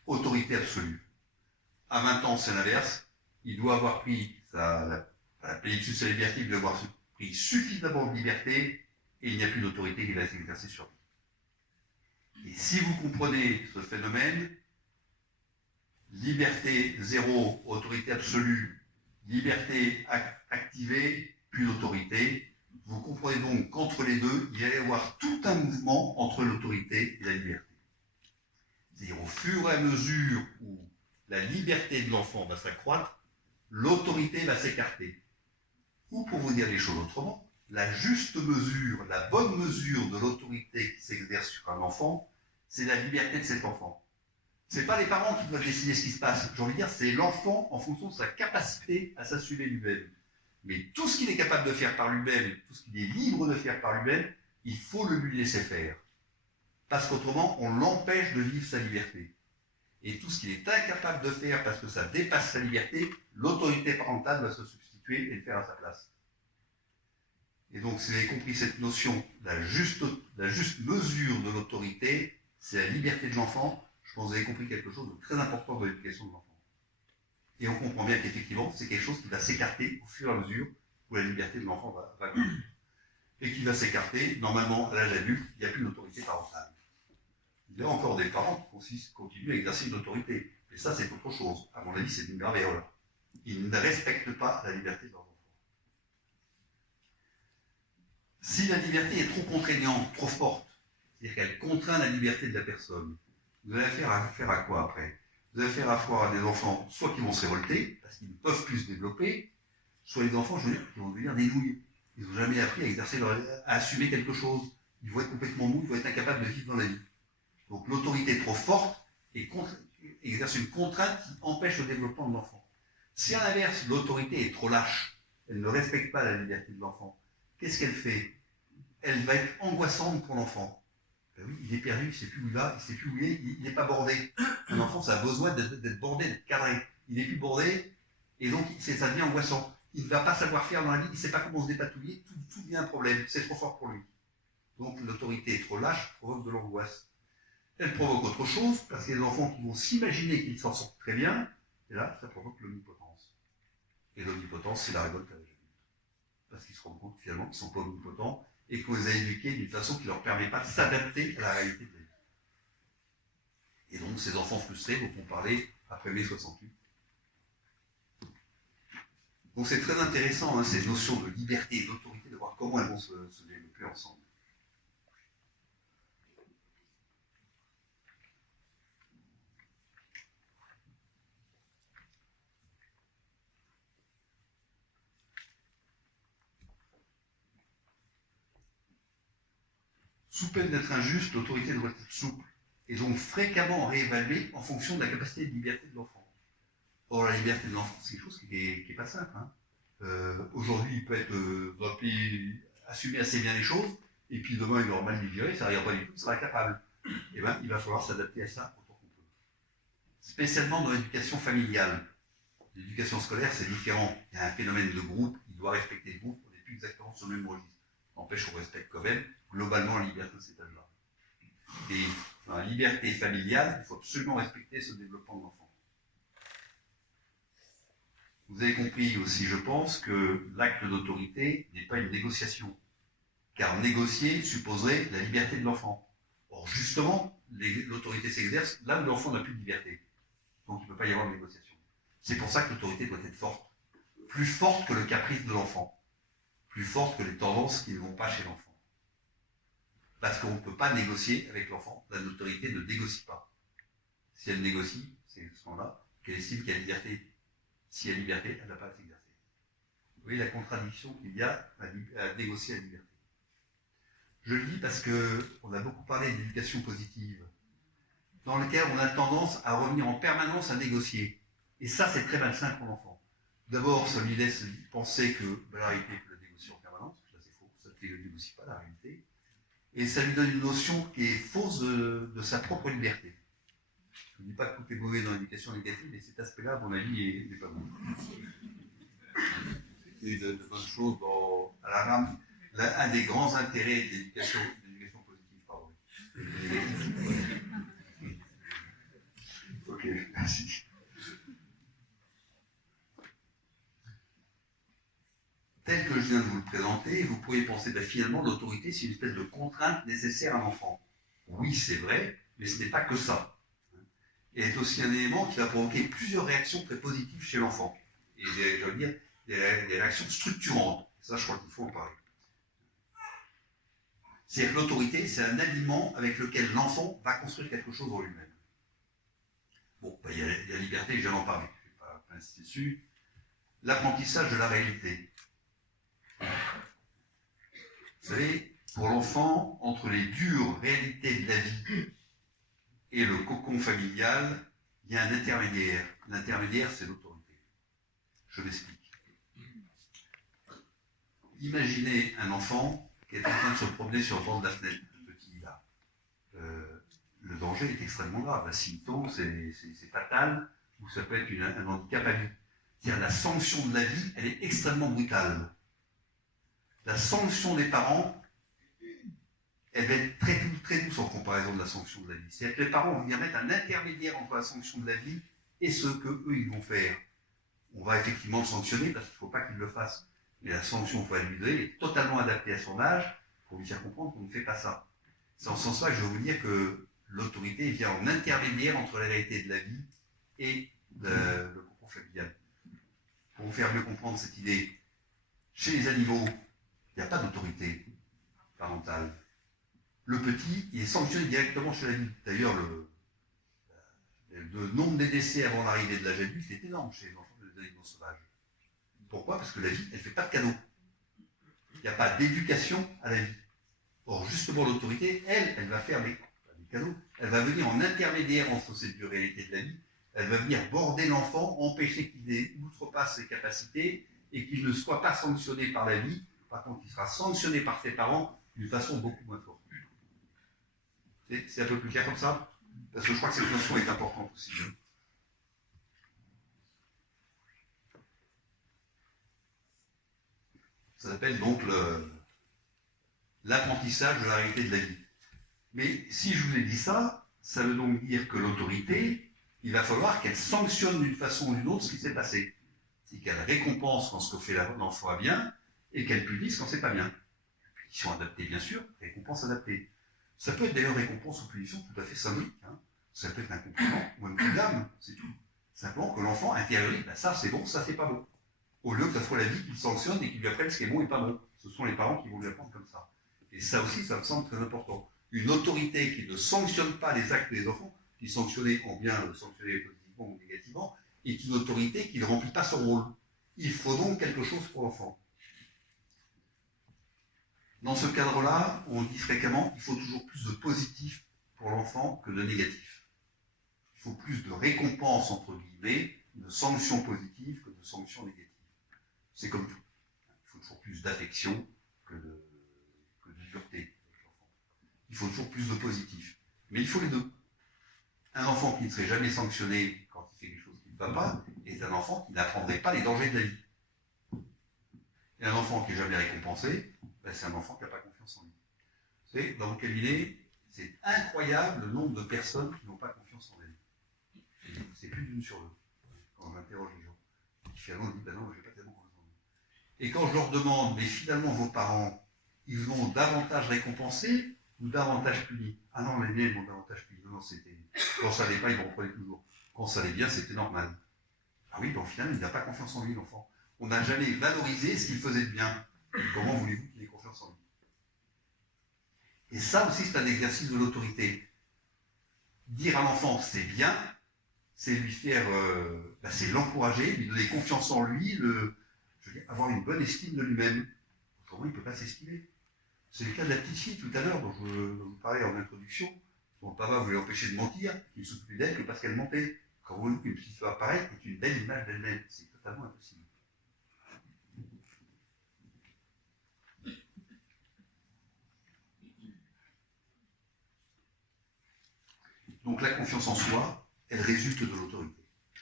autorité absolue. À 20 ans, c'est l'inverse. Il doit avoir pris la plénitude de sa liberté, il doit avoir pris suffisamment de liberté, et il n'y a plus d'autorité qui va s'exercer sur lui. Et si vous comprenez ce phénomène, liberté zéro, autorité absolue, liberté activée, plus d'autorité, vous comprenez donc qu'entre les deux, il va y avoir tout un mouvement entre l'autorité et la liberté. C'est-à-dire au fur et à mesure où la liberté de l'enfant va s'accroître, l'autorité va s'écarter. Ou pour vous dire les choses autrement, la juste mesure, la bonne mesure de l'autorité qui s'exerce sur un enfant, c'est la liberté de cet enfant. Ce n'est pas les parents qui doivent décider ce qui se passe. J'ai envie de dire, c'est l'enfant en fonction de sa capacité à s'assumer lui-même. Mais tout ce qu'il est capable de faire par lui-même, tout ce qu'il est libre de faire par lui-même, il faut le lui laisser faire. Parce qu'autrement, on l'empêche de vivre sa liberté. Et tout ce qu'il est incapable de faire parce que ça dépasse sa liberté, l'autorité parentale va se substituer et le faire à sa place. Et donc, si vous avez compris cette notion, la juste mesure de l'autorité, c'est la liberté de l'enfant. Je pense que vous avez compris quelque chose de très important dans l'éducation de l'enfant. Et on comprend bien qu'effectivement, c'est quelque chose qui va s'écarter au fur et à mesure où la liberté de l'enfant va grandir. Et qui va s'écarter, normalement, à l'âge adulte, il n'y a plus d'autorité parentale. Il y a encore des parents qui continuent à exercer une autorité. Mais ça, c'est autre chose. À mon avis, c'est une grave erreur. Ils ne respectent pas la liberté de leurs enfants. Si la liberté est trop contraignante, trop forte, c'est-à-dire qu'elle contraint la liberté de la personne, vous allez faire à quoi après? Vous allez faire affaire à des enfants, soit qui vont se révolter, parce qu'ils ne peuvent plus se développer, soit les enfants, je veux dire, qui vont devenir des nouilles. Ils n'ont jamais appris à assumer quelque chose. Ils vont être complètement mous, ils vont être incapables de vivre dans la vie. Donc l'autorité trop forte exerce une contrainte qui empêche le développement de l'enfant. Si à l'inverse, l'autorité est trop lâche, elle ne respecte pas la liberté de l'enfant, qu'est-ce qu'elle fait? Elle va être angoissante pour l'enfant. Ben oui, il est perdu, il ne sait plus où il va, il ne sait plus où il n'est pas bordé. Un enfant, ça a besoin d'être bordé, d'être cadré. Il n'est plus bordé, et donc ça devient angoissant. Il ne va pas savoir faire dans la vie, il ne sait pas comment se dépatouiller, tout devient un problème, c'est trop fort pour lui. Donc l'autorité est trop lâche, provoque de l'angoisse. Elle provoque autre chose, parce qu'il y a des enfants qui vont s'imaginer qu'ils s'en sortent très bien, et là, ça provoque l'omnipotence. Et l'omnipotence, c'est la révolte à l'âge adulte. Parce qu'ils se rendent compte finalement qu'ils ne sont pas omnipotents, et qu'on les a éduqués d'une façon qui ne leur permet pas de s'adapter à la réalité de la vie. Et donc, ces enfants frustrés dont on parlait après mai 68. Donc, c'est très intéressant, hein, ces notions de liberté et d'autorité, de voir comment elles vont se développer ensemble. Sous peine d'être injuste, l'autorité doit être souple, et donc fréquemment réévaluée en fonction de la capacité de liberté de l'enfant. Or, la liberté de l'enfant, c'est quelque chose qui n'est pas simple. Hein. Aujourd'hui, il peut être assumer assez bien les choses, et puis demain, il aura mal digéré, ça n'arrivera pas du tout, il sera incapable. Et bien, il va falloir s'adapter à ça autant qu'on peut. Spécialement dans l'éducation familiale. L'éducation scolaire, c'est différent. Il y a un phénomène de groupe, il doit respecter le groupe, on n'est plus exactement sur le même registre. N'empêche qu'on respecte quand même globalement la liberté de cet âge-là. Et dans la liberté familiale, il faut absolument respecter ce développement de l'enfant. Vous avez compris aussi, je pense, que l'acte d'autorité n'est pas une négociation. Car négocier supposerait la liberté de l'enfant. Or, justement, l'autorité s'exerce là où l'enfant n'a plus de liberté. Donc, il ne peut pas y avoir de négociation. C'est pour ça que l'autorité doit être forte. Plus forte que le caprice de l'enfant. Plus forte que les tendances qui ne vont pas chez l'enfant. Parce qu'on ne peut pas négocier avec l'enfant. L'autorité ne négocie pas. Si elle négocie, c'est ce moment-là qu'elle estime qu'il y a liberté. Si elle a liberté, elle n'a pas à s'exercer. Vous voyez la contradiction qu'il y a à négocier la liberté. Je le dis parce qu'on a beaucoup parlé d'éducation positive. dans lequel on a tendance à revenir en permanence à négocier. Et ça, c'est très malsain pour l'enfant. D'abord, ça lui laisse penser que la réalité peut la négocier en permanence, ça c'est faux, ça ne négocie pas la réalité. Et ça lui donne une notion qui est fausse de sa propre liberté. Je ne dis pas que tout est mauvais dans l'éducation négative, mais cet aspect-là, à mon avis, n'est pas bon. Il y a de bonnes choses à la rame. Un des grands intérêts de l'éducation positive, pardon. Ok, merci. Tel que je viens de vous le présenter, vous pourriez penser que finalement l'autorité c'est une espèce de contrainte nécessaire à l'enfant. Oui, c'est vrai, mais ce n'est pas que ça. Et c'est aussi un élément qui va provoquer plusieurs réactions très positives chez l'enfant. Et je veux dire, des réactions structurantes. Ça, je crois qu'il faut en parler. C'est-à-dire que l'autorité, c'est un aliment avec lequel l'enfant va construire quelque chose en lui-même. Bon, il y a la liberté, je viens d'en parler. Je ne vais pas insister dessus. L'apprentissage de la réalité. Vous savez, pour l'enfant, entre les dures réalités de la vie et le cocon familial, il y a un intermédiaire. L'intermédiaire, c'est l'autorité. Je m'explique. Imaginez un enfant qui est en train de se promener sur le bord de la fenêtre, un petit là. Le danger est extrêmement grave. La symptôme, c'est fatal, ou ça peut être un handicap à vie. C'est-à-dire la sanction de la vie, elle est extrêmement brutale. La sanction des parents, elle va être très douce en comparaison de la sanction de la vie. C'est-à-dire que les parents vont venir mettre un intermédiaire entre la sanction de la vie et ce qu'eux, ils vont faire. On va effectivement le sanctionner parce qu'il ne faut pas qu'il le fasse. Mais la sanction qu'il faut lui donner est totalement adaptée à son âge pour lui faire comprendre qu'on ne fait pas ça. C'est en ce sens-là que je veux vous dire que l'autorité vient en intermédiaire entre la réalité de la vie et le cocon familial. Pour vous faire mieux comprendre cette idée, chez les animaux, il n'y a pas d'autorité parentale. Le petit, il est sanctionné directement chez l'adulte. D'ailleurs, le nombre des décès avant l'arrivée de l'âge adulte est énorme chez les animaux sauvages. Pourquoi? Parce que la vie, elle ne fait pas de cadeaux. Il n'y a pas d'éducation à la vie. Or, justement, l'autorité, elle va faire des cadeaux. Elle va venir en intermédiaire entre ces deux réalités de la vie. Elle va venir border l'enfant, empêcher qu'il outrepasse ses capacités et qu'il ne soit pas sanctionné par la vie. Par contre, il sera sanctionné par ses parents d'une façon beaucoup moins forte. C'est un peu plus clair comme ça? Parce que je crois que cette notion est importante aussi. Ça s'appelle donc l'apprentissage de la réalité de la vie. Mais si je vous ai dit ça, ça veut donc dire que l'autorité, il va falloir qu'elle sanctionne d'une façon ou d'une autre ce qui s'est passé. C'est qu'elle récompense quand ce que fait l'enfant est bien, et qu'elle punisse quand c'est pas bien. Punition adaptée, bien sûr, récompense adaptée. Ça peut être d'ailleurs récompense ou punition tout à fait symbolique. Hein. Ça peut être un compliment ou un coup d'âme, c'est tout. Simplement que l'enfant intériorise, ben ça c'est bon, ça c'est pas bon. Au lieu que ce soit la vie qui le sanctionne et qui lui apprenne ce qui est bon et pas bon. Ce sont les parents qui vont lui apprendre comme ça. Et ça aussi, ça me semble très important. Une autorité qui ne sanctionne pas les actes des enfants, qui sanctionner en bien, sanctionner positivement ou négativement, est une autorité qui ne remplit pas son rôle. Il faut donc quelque chose pour l'enfant. Dans ce cadre-là, on dit fréquemment qu'il faut toujours plus de positif pour l'enfant que de négatif. Il faut plus de récompenses, entre guillemets, de sanctions positives que de sanctions négatives. C'est comme tout. Il faut toujours plus d'affection que de dureté. Il faut toujours plus de positif. Mais il faut les deux. Un enfant qui ne serait jamais sanctionné quand il fait quelque chose qui ne va pas est un enfant qui n'apprendrait pas les dangers de la vie. Et un enfant qui n'est jamais récompensé, ben c'est un enfant qui n'a pas confiance en lui. Vous savez, dans mon cabinet, c'est incroyable le nombre de personnes qui n'ont pas confiance en elles. C'est plus d'une sur deux. Quand j'interroge les gens, qui finalement disent, ben non, je n'ai pas tellement confiance en eux. Et quand je leur demande, mais finalement vos parents, ils vont davantage récompensés ou davantage punis? Ah non, les miens, ils vont davantage punis. Non, c'était. Quand ça n'allait pas, ils me reprenaient toujours. Quand ça allait bien, c'était normal. Ah oui, ben, au final, il n'a pas confiance en lui, l'enfant. On n'a jamais valorisé ce qu'il faisait de bien. Comment voulez-vous qu'il ait confiance en lui? Et ça aussi, c'est un exercice de l'autorité. Dire à l'enfant c'est bien, c'est lui faire, c'est l'encourager, lui donner confiance en lui, avoir une bonne estime de lui-même. Autrement, il ne peut pas s'estimer. C'est le cas de la petite fille tout à l'heure dont je vous parlais en introduction. Son papa voulait l'empêcher de mentir, il ne s'occupait d'elle que parce qu'elle mentait. Quand vous voulez qu'une petite soit pareille, c'est une belle image d'elle-même. C'est totalement impossible. Donc la confiance en soi, elle résulte de l'autorité.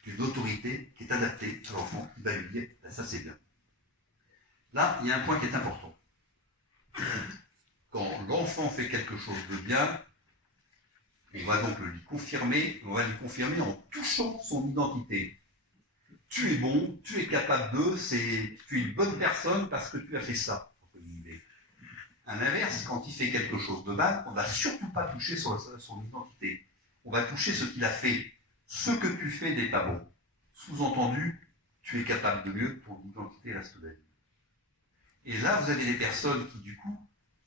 Une autorité qui est adaptée à l'enfant, qui va lui dire ben, ça c'est bien. Là, il y a un point qui est important. Quand l'enfant fait quelque chose de bien, on va donc lui confirmer, on va lui confirmer en touchant son identité. Tu es bon, tu es capable de, tu es une bonne personne parce que tu as fait ça. À l'inverse, quand il fait quelque chose de mal, on ne va surtout pas toucher son identité. On va toucher ce qu'il a fait. Ce que tu fais n'est pas bon. Sous-entendu, tu es capable de mieux, ton identité reste belle. Et là, vous avez des personnes qui, du coup,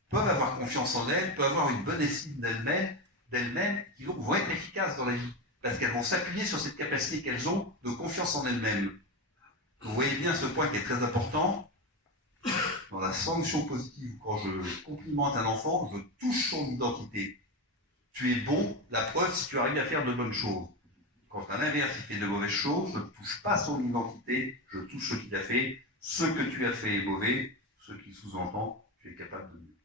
peuvent avoir confiance en elles, peuvent avoir une bonne estime d'elles-mêmes, qui vont être efficaces dans la vie, parce qu'elles vont s'appuyer sur cette capacité qu'elles ont de confiance en elles-mêmes. Vous voyez bien ce point qui est très important. Dans la sanction positive, quand je complimente un enfant, je touche son identité. Tu es bon, la preuve, si tu arrives à faire de bonnes choses. Quand à l'inverse, il fait de mauvaises choses, je ne touche pas son identité, je touche ce qu'il a fait. Ce que tu as fait est mauvais, ce qui sous-entend, tu es capable de mieux.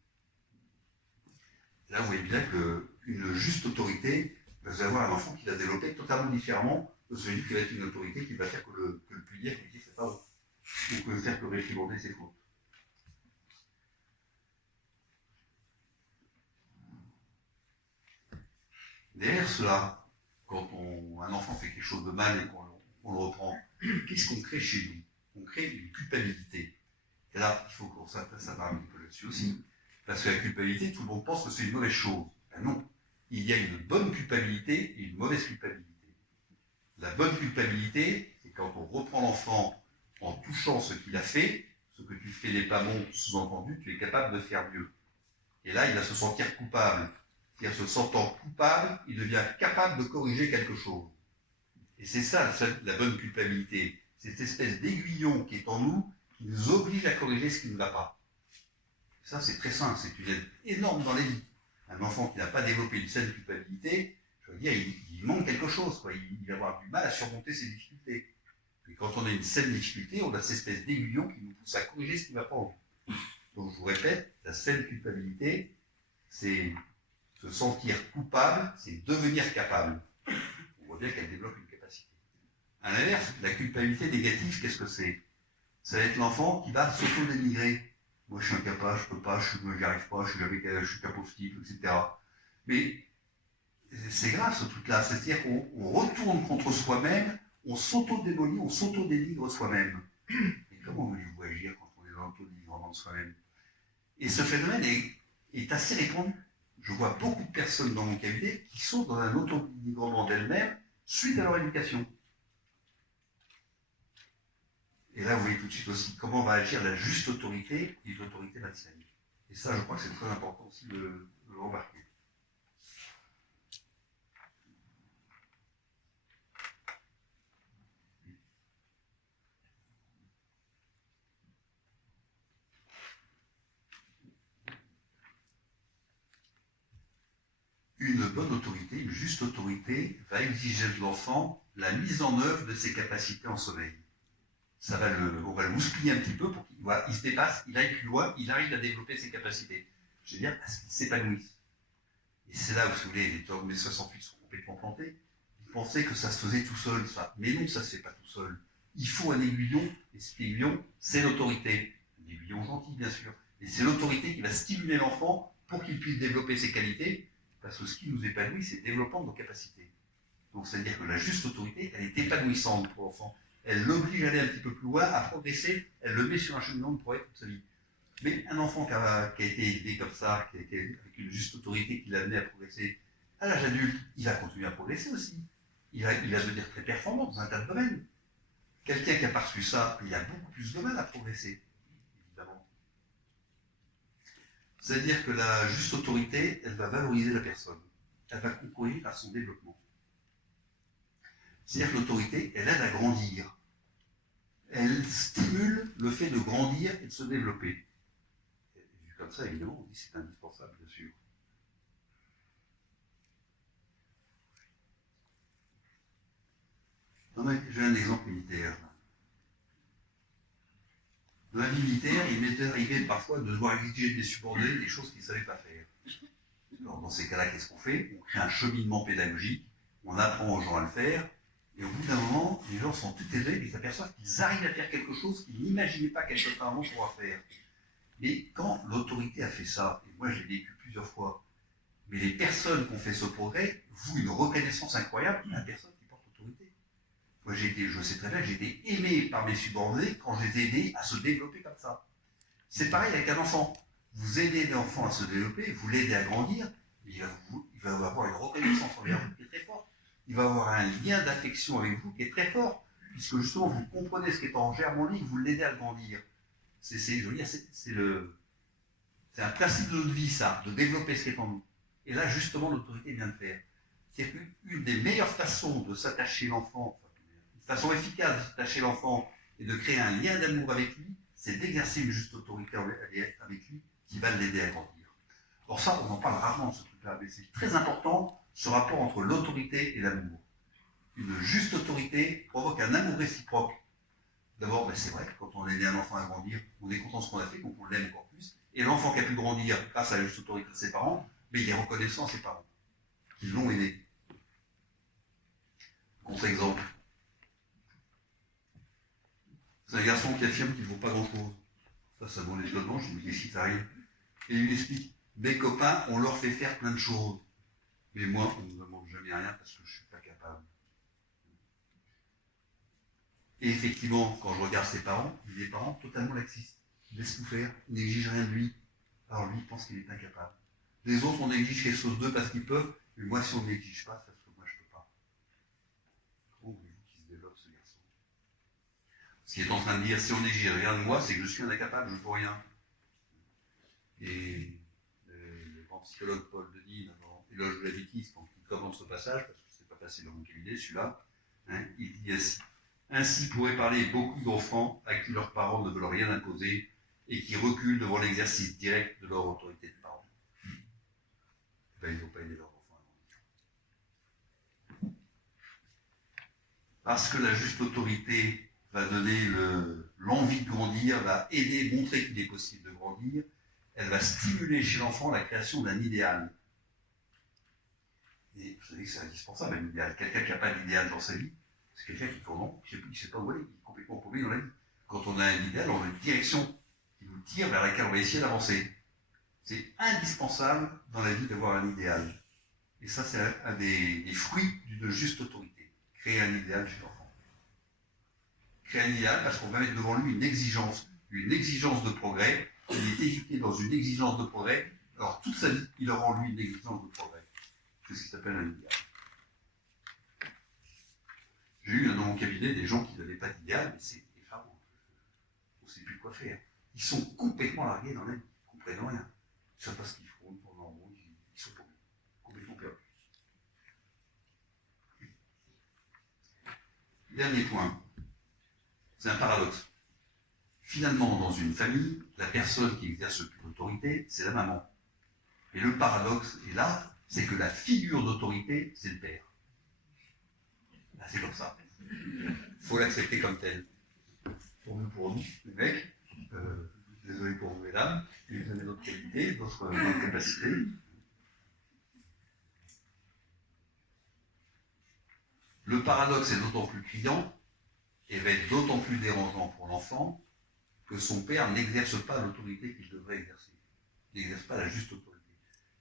Là, vous voyez bien qu'une juste autorité, vous allez avoir un enfant qui va développer totalement différemment de celui qui va être une autorité qui va faire que le punir, qui dit c'est pas bon, ou que faire que réprimander ses fautes. Derrière cela, quand un enfant fait quelque chose de mal et qu'on le reprend, qu'est-ce qu'on crée chez nous? On crée une culpabilité. Et là, il faut qu'on s'intéresse un petit peu là-dessus aussi. Parce que la culpabilité, tout le monde pense que c'est une mauvaise chose. Ben non. Il y a une bonne culpabilité et une mauvaise culpabilité. La bonne culpabilité, c'est quand on reprend l'enfant en touchant ce qu'il a fait, ce que tu fais n'est pas bon, sous-entendu, tu es capable de faire mieux. Et là, il va se sentir coupable. C'est-à-dire, se sentant coupable, il devient capable de corriger quelque chose. Et c'est ça la bonne culpabilité. C'est cette espèce d'aiguillon qui est en nous, qui nous oblige à corriger ce qui ne va pas. Ça, c'est très simple, c'est une aide énorme dans la vie. Un enfant qui n'a pas développé une saine culpabilité, je veux dire, il manque quelque chose, quoi. Il va avoir du mal à surmonter ses difficultés. Et quand on a une saine difficulté, on a cette espèce d'aiguillon qui nous pousse à corriger ce qui ne va pas en nous. Donc, je vous répète, la saine culpabilité, c'est se sentir coupable, c'est devenir capable. On voit bien qu'elle développe une capacité. À l'inverse, la culpabilité négative, qu'est-ce que c'est? Ça va être l'enfant qui va s'auto-dénigrer. Moi, je suis incapable, je peux pas, j'y arrive pas, je suis capoftique, etc. Mais c'est grave ce truc-là. C'est-à-dire qu'on retourne contre soi-même, on s'auto-démolit, on s'auto-dénigre soi-même. Et comment voulez-vous agir quand on est dans l'auto-dénigrement de soi-même? Et ce phénomène est assez répandu. Je vois beaucoup de personnes dans mon cabinet qui sont dans un auto-dénigrement d'elles-mêmes suite à leur éducation. Et là, vous voyez tout de suite aussi comment va agir la juste autorité et l'autorité malsaine. Et ça, je crois que c'est très important aussi de le remarquer. Une bonne autorité, une juste autorité, va exiger de l'enfant la mise en œuvre de ses capacités en sommeil. On va le mousquiller un petit peu pour qu'il se dépasse, il aille plus loin, il arrive à développer ses capacités. Je veux dire, à ce qu'il s'épanouisse. Et c'est là où, si vous voulez, les dogmes 68 sont complètement plantés. Ils pensaient que ça se faisait tout seul, ça. Mais non, ça ne se fait pas tout seul. Il faut un aiguillon, et cet aiguillon, c'est l'autorité. Un aiguillon gentil, bien sûr. Et c'est l'autorité qui va stimuler l'enfant pour qu'il puisse développer ses qualités, parce que ce qui nous épanouit, c'est le développement de nos capacités. Donc, c'est-à-dire que la juste autorité, elle est épanouissante pour l'enfant. Elle l'oblige à aller un petit peu plus loin, à progresser, elle le met sur un cheminement de progrès toute sa vie. Mais un enfant qui a été élevé comme ça, avec une juste autorité qui l'a amené à progresser, à l'âge adulte, il va continuer à progresser aussi. Il va devenir très performant dans un tas de domaines. Quelqu'un qui a pas reçu ça, il a beaucoup plus de mal à progresser, évidemment. C'est-à-dire que la juste autorité, elle va valoriser la personne. Elle va concourir à son développement. C'est-à-dire que l'autorité, elle aide à grandir. Elle stimule le fait de grandir et de se développer. Et vu comme ça, évidemment, on dit que c'est indispensable, bien sûr. Non, mais j'ai un exemple militaire. Dans la vie militaire, il m'est arrivé parfois de devoir exiger des subordonnés des choses qu'ils ne savaient pas faire. Alors, dans ces cas-là, qu'est-ce qu'on fait? On crée un cheminement pédagogique, on apprend aux gens à le faire, et au bout d'un moment, les gens sont tout aidés et s'aperçoivent qu'ils arrivent à faire quelque chose qu'ils n'imaginaient pas quelque part avant pouvoir faire. Mais quand l'autorité a fait ça, et moi j'ai vécu plusieurs fois, mais les personnes qui ont fait ce progrès vouent une reconnaissance incroyable à la personne qui porte l'autorité. Moi je sais très bien que j'ai été aimé par mes subordonnés quand je les ai aidés à se développer comme ça. C'est pareil avec un enfant. Vous aidez l'enfant à se développer, vous l'aidez à grandir, il va avoir une reconnaissance envers vous qui est très forte. Il va avoir un lien d'affection avec vous qui est très fort, puisque justement vous comprenez ce qui est en germe en lui, vous l'aidez à grandir. C'est un principe de notre vie, ça, de développer ce qui est en nous. Et là, justement, l'autorité vient de faire. C'est qu'une des meilleures façons de s'attacher l'enfant, une façon efficace de s'attacher l'enfant et de créer un lien d'amour avec lui, c'est d'exercer une juste autorité avec lui qui va l'aider à grandir. Or ça, on en parle rarement de ce truc-là, mais c'est très important, ce rapport entre l'autorité et l'amour. Une juste autorité provoque un amour réciproque. D'abord, c'est vrai que quand on aide un enfant à grandir, on est content de ce qu'on a fait, donc on l'aime encore plus. Et l'enfant qui a pu grandir grâce à la juste autorité de ses parents, mais il est reconnaissant à ses parents, qui l'ont aidé. Contre-exemple. C'est un garçon qui affirme qu'il ne vaut pas grand-chose. Ça vaut l'étonnement, je me dis, qu'est-ce qui t'arrive? Et il explique, mes copains, on leur fait faire plein de choses. Mais moi, on ne me demande jamais rien parce que je ne suis pas capable. Et effectivement, quand je regarde ses parents, il est des parents totalement laxistes. Ils laissent tout faire, ils n'exigent rien de lui. Alors lui, il pense qu'il est incapable. Les autres, on exige quelque chose d'eux parce qu'ils peuvent, mais moi, si on ne m'exige pas, c'est parce que moi, je ne peux pas. Comment voulez-vous qu'il se développe, ce garçon? Ce qu'il est en train de dire, si on n'exige rien de moi, c'est que je suis un incapable, je ne peux rien. Et le grand psychologue Paul Denis, dans Éloge de la bêtise, quand il commence ce passage, parce que c'est pas facile dans mon cabinet, celui-là, il dit ainsi. Ainsi pourraient parler beaucoup d'enfants à qui leurs parents ne veulent rien imposer et qui reculent devant l'exercice direct de leur autorité de parents. Ils n'ont pas aidé leurs enfants à grandir. Parce que la juste autorité va donner l'envie de grandir, va aider, montrer qu'il est possible de grandir, elle va stimuler chez l'enfant la création d'un idéal. Et vous savez que c'est indispensable, un idéal. Quelqu'un qui n'a pas d'idéal dans sa vie, c'est quelqu'un qui tourne, il ne sait pas où aller, il est complètement paumé dans la vie. Quand on a un idéal, on a une direction qui nous tire vers laquelle on va essayer d'avancer. C'est indispensable dans la vie d'avoir un idéal. Et ça, c'est un des fruits d'une juste autorité. Créer un idéal chez l'enfant. Créer un idéal parce qu'on va mettre devant lui une exigence de progrès. Il est éduqué dans une exigence de progrès. Alors toute sa vie, il aura en lui une exigence de progrès. C'est ce qui s'appelle un idéal. J'ai eu dans mon cabinet des gens qui n'avaient pas d'idéal, mais c'est effarant. On ne sait plus quoi faire. Ils sont complètement largués dans la vie. Ils ne comprennent rien. Ils ne savent pas ce qu'ils font, ils sont complètement perdus. Dernier point. C'est un paradoxe. Finalement, dans une famille, la personne qui exerce le plus d'autorité, c'est la maman. Et le paradoxe est là, c'est que la figure d'autorité, c'est le père. Là, c'est comme ça. Il faut l'accepter comme tel. Pour nous, les mecs, désolé pour vous, mesdames, vous avez d'autres qualités, d'autres capacités. Le paradoxe est d'autant plus criant et va être d'autant plus dérangeant pour l'enfant que son père n'exerce pas l'autorité qu'il devrait exercer. Il n'exerce pas la juste autorité.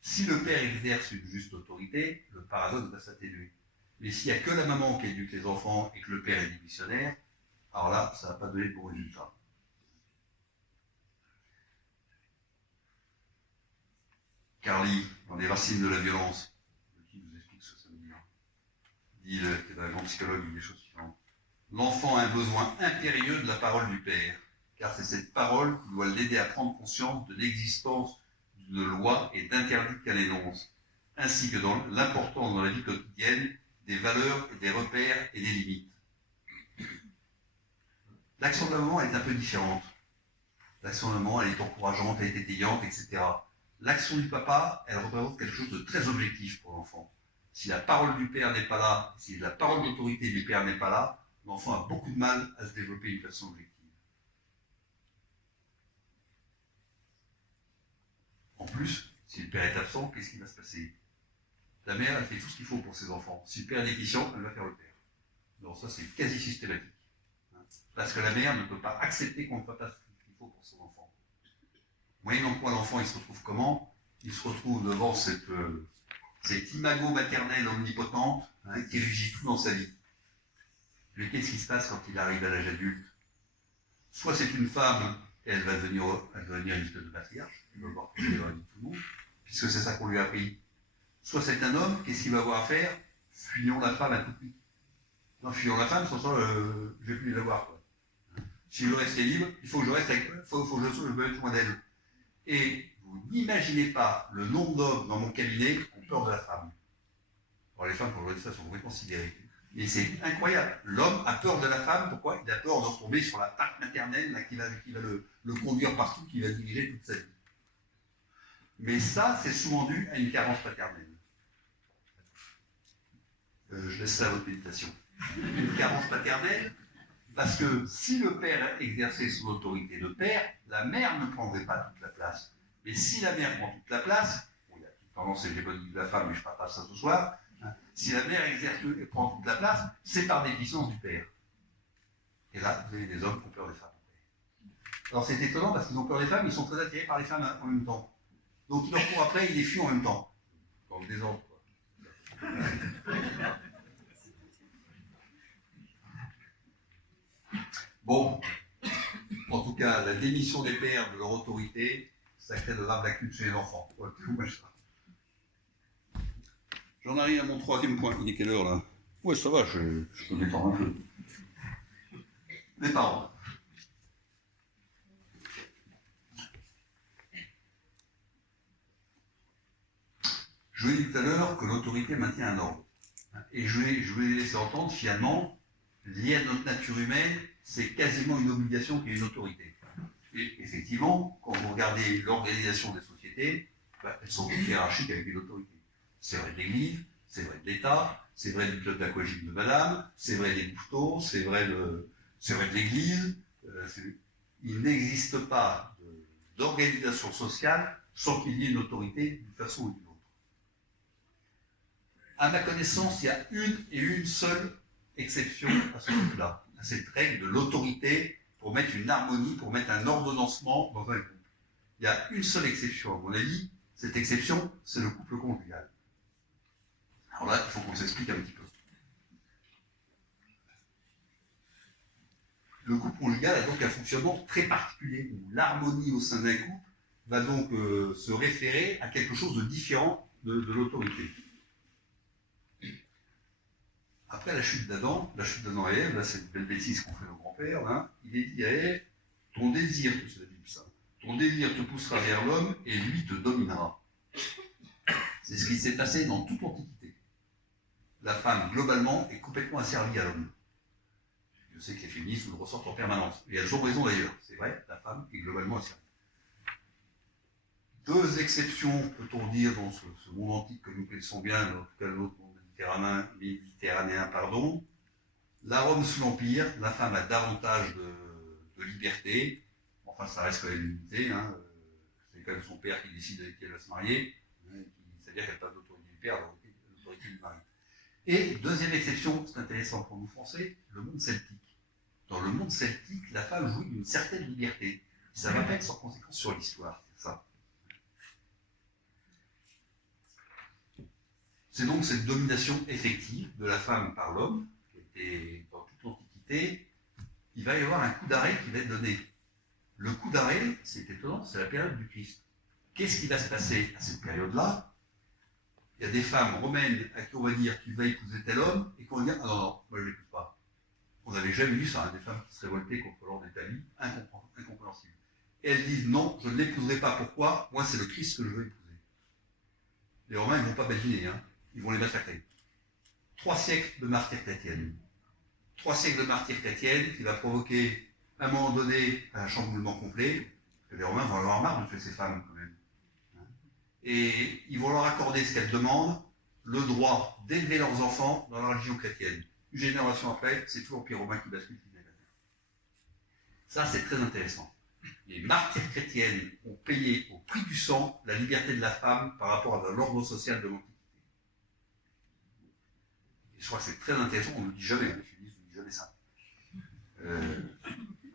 Si le père exerce une juste autorité, le paradoxe va s'atténuer. Mais s'il n'y a que la maman qui éduque les enfants et que le père est démissionnaire, alors là, ça ne va pas donner de bons résultats. Carly, dans Les Racines de la violence, qui nous explique ce samedi, dit un grand psychologue, il dit des choses suivantes. L'enfant a un besoin impérieux de la parole du père, car c'est cette parole qui doit l'aider à prendre conscience de l'existence d'une loi et d'interdits qu'elle énonce, ainsi que dans l'importance dans la vie quotidienne des valeurs, des repères et des limites. L'action de la maman est un peu différente. L'action de la maman, elle est encourageante, elle est étayante, etc. L'action du papa, elle représente quelque chose de très objectif pour l'enfant. Si la parole du père n'est pas là, si la parole d'autorité du père n'est pas là, l'enfant a beaucoup de mal à se développer d'une façon objective. En plus, si le père est absent, qu'est-ce qui va se passer? La mère, elle fait tout ce qu'il faut pour ses enfants. Si le père a des questions, elle va faire le père. Donc ça, c'est quasi systématique. Parce que la mère ne peut pas accepter qu'on ne fasse pas ce qu'il faut pour son enfant. Moyennant quoi, l'enfant, il se retrouve comment? Il se retrouve devant cette imago maternelle omnipotente, qui régit tout dans sa vie. Mais qu'est-ce qui se passe quand il arrive à l'âge adulte? Soit c'est une femme, et elle va devenir une espèce de patriarche, elle va voir tout le monde, puisque c'est ça qu'on lui a appris. Soit c'est un homme, qu'est-ce qu'il va avoir à faire? Fuyons la femme à tout prix. Non, fuyons la femme, sans ça, je ne vais plus les avoir. Quoi. Si je veux rester libre, il faut que je reste avec, faut que je me mette loin d'elle. Et vous n'imaginez pas le nombre d'hommes dans mon cabinet qui ont peur de la femme. Alors les femmes, quand je dis ça, sont complètement sidérées. Et c'est incroyable. L'homme a peur de la femme, pourquoi? Il a peur de retomber sur la patte maternelle là, qui va le conduire partout, qui va diriger toute sa vie. Mais ça, c'est souvent dû à une carence paternelle. Je laisse ça à votre méditation. Une carence paternelle, parce que si le père exerçait son autorité de père, la mère ne prendrait pas toute la place. Mais si la mère prend toute la place, bon, il y a toute tendance hégémonique de la femme, mais je ne parle pas de ça ce soir, si la mère exerce et prend toute la place, c'est par déficience du père. Et là, vous avez des hommes qui ont peur des femmes. Alors c'est étonnant parce qu'ils ont peur des femmes, ils sont très attirés par les femmes en même temps. Donc ils leur courent après, ils les fuient en même temps. Dans le désordre, quoi. Bon, en tout cas, la démission des pères de leur autorité, ça crée de graves lacunes chez les enfants. Ouais, j'en arrive à mon troisième point. Il est quelle heure là? Ouais, ça va, je peux détendre un peu. Les parents. Je vous ai dit tout à l'heure que l'autorité maintient un ordre. Et je vais laisser entendre, finalement, lié à notre nature humaine, c'est quasiment une obligation qu'il y ait une autorité. Et effectivement, quand vous regardez l'organisation des sociétés, elles sont toutes hiérarchiques avec une autorité. C'est vrai de l'Église, c'est vrai de l'État, c'est vrai du club d'aquagym de Madame, c'est vrai des couteaux, c'est vrai de l'Église. Il n'existe pas d'organisation sociale sans qu'il y ait une autorité d'une façon ou d'une autre. À ma connaissance, il y a une seule exception à ce truc-là, à cette règle de l'autorité pour mettre une harmonie, pour mettre un ordonnancement dans un couple. Il y a une seule exception, à mon avis. Cette exception, c'est le couple conjugal. Alors là, il faut qu'on s'explique un petit peu. Le couple conjugal a donc un fonctionnement très particulier, où l'harmonie au sein d'un couple va donc se référer à quelque chose de différent de l'autorité. Après la chute d'Adam à Ève, là c'est une belle bêtise qu'ont fait nos grands-pères, hein, il est dit à Ève, ton désir, c'est la Bible ça, ton désir te poussera vers l'homme et lui te dominera. C'est ce qui s'est passé dans toute l'Antiquité. La femme, globalement, est complètement asservie à l'homme. Je sais que les féministes le ressortent en permanence. Et elles ont raison d'ailleurs. C'est vrai, la femme est globalement asservie. Deux exceptions, peut-on dire, dans ce monde antique que nous connaissons bien, en tout cas l'autre monde méditerranéen, pardon. La Rome sous l'Empire, la femme a davantage de liberté. Enfin, ça reste quand même limité. Hein. C'est quand même son père qui décide avec qui elle va se marier. Hein, c'est-à-dire qu'elle n'a pas d'autorité du père, l'autorité du mari. Et deuxième exception, c'est intéressant pour nous Français, le monde celtique. Dans le monde celtique, la femme jouit d'une certaine liberté. Ça va pas être sans conséquence sur l'histoire, c'est ça. C'est donc cette domination effective de la femme par l'homme, qui était dans toute l'Antiquité. Il va y avoir un coup d'arrêt qui va être donné. Le coup d'arrêt, c'est étonnant, c'est la période du Christ. Qu'est-ce qui va se passer à cette période-là? Il y a des femmes romaines à qui on va dire tu vas épouser tel homme, et qu'on va dire ah non, moi je ne l'épouse pas. On n'avait jamais vu ça, hein, des femmes qui se révoltaient contre l'ordre établi, incompréhensible. Et elles disent non, je ne l'épouserai pas. Pourquoi? Moi c'est le Christ que je veux épouser. Les Romains ils ne vont pas badiner, hein. Ils vont les massacrer. 3 siècles de martyrs chrétiennes. 3 siècles de martyrs chrétiennes qui va provoquer, à un moment donné, un chamboulement complet, parce que les Romains vont avoir marre de tuer ces femmes, quand même. Et ils vont leur accorder ce qu'elles demandent, le droit d'élever leurs enfants dans la religion chrétienne. une génération après, c'est toujours l'Empire romain qui bascule. Ça, c'est très intéressant. Les martyrs chrétiennes ont payé au prix du sang la liberté de la femme par rapport à l'ordre social de l'Antiquité. Et je crois que c'est très intéressant, on ne le dit jamais, les féministes ne disent jamais ça.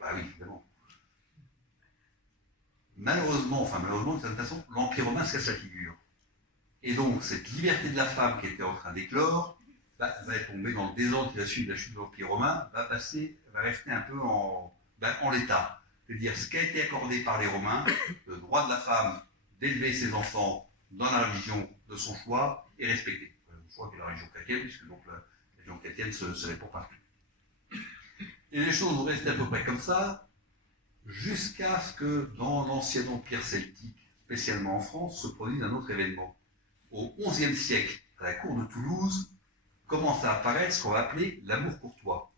Bah oui, évidemment. Malheureusement, d'une certaine façon, l'Empire romain se casse la figure. Et donc, cette liberté de la femme qui était en train d'éclore, va tomber dans le désordre qui va suivre la chute de l'Empire romain, va rester un peu en l'état. C'est-à-dire, ce qui a été accordé par les Romains, le droit de la femme d'élever ses enfants dans la religion de son choix, est respecté. Le choix qui est la religion chrétienne, puisque donc la religion chrétienne se répand partout. Et les choses vont rester à peu près comme ça, jusqu'à ce que dans l'ancien empire celtique, spécialement en France, se produise un autre événement. Au XIe siècle, à la cour de Toulouse, commence à apparaître ce qu'on va appeler l'amour courtois.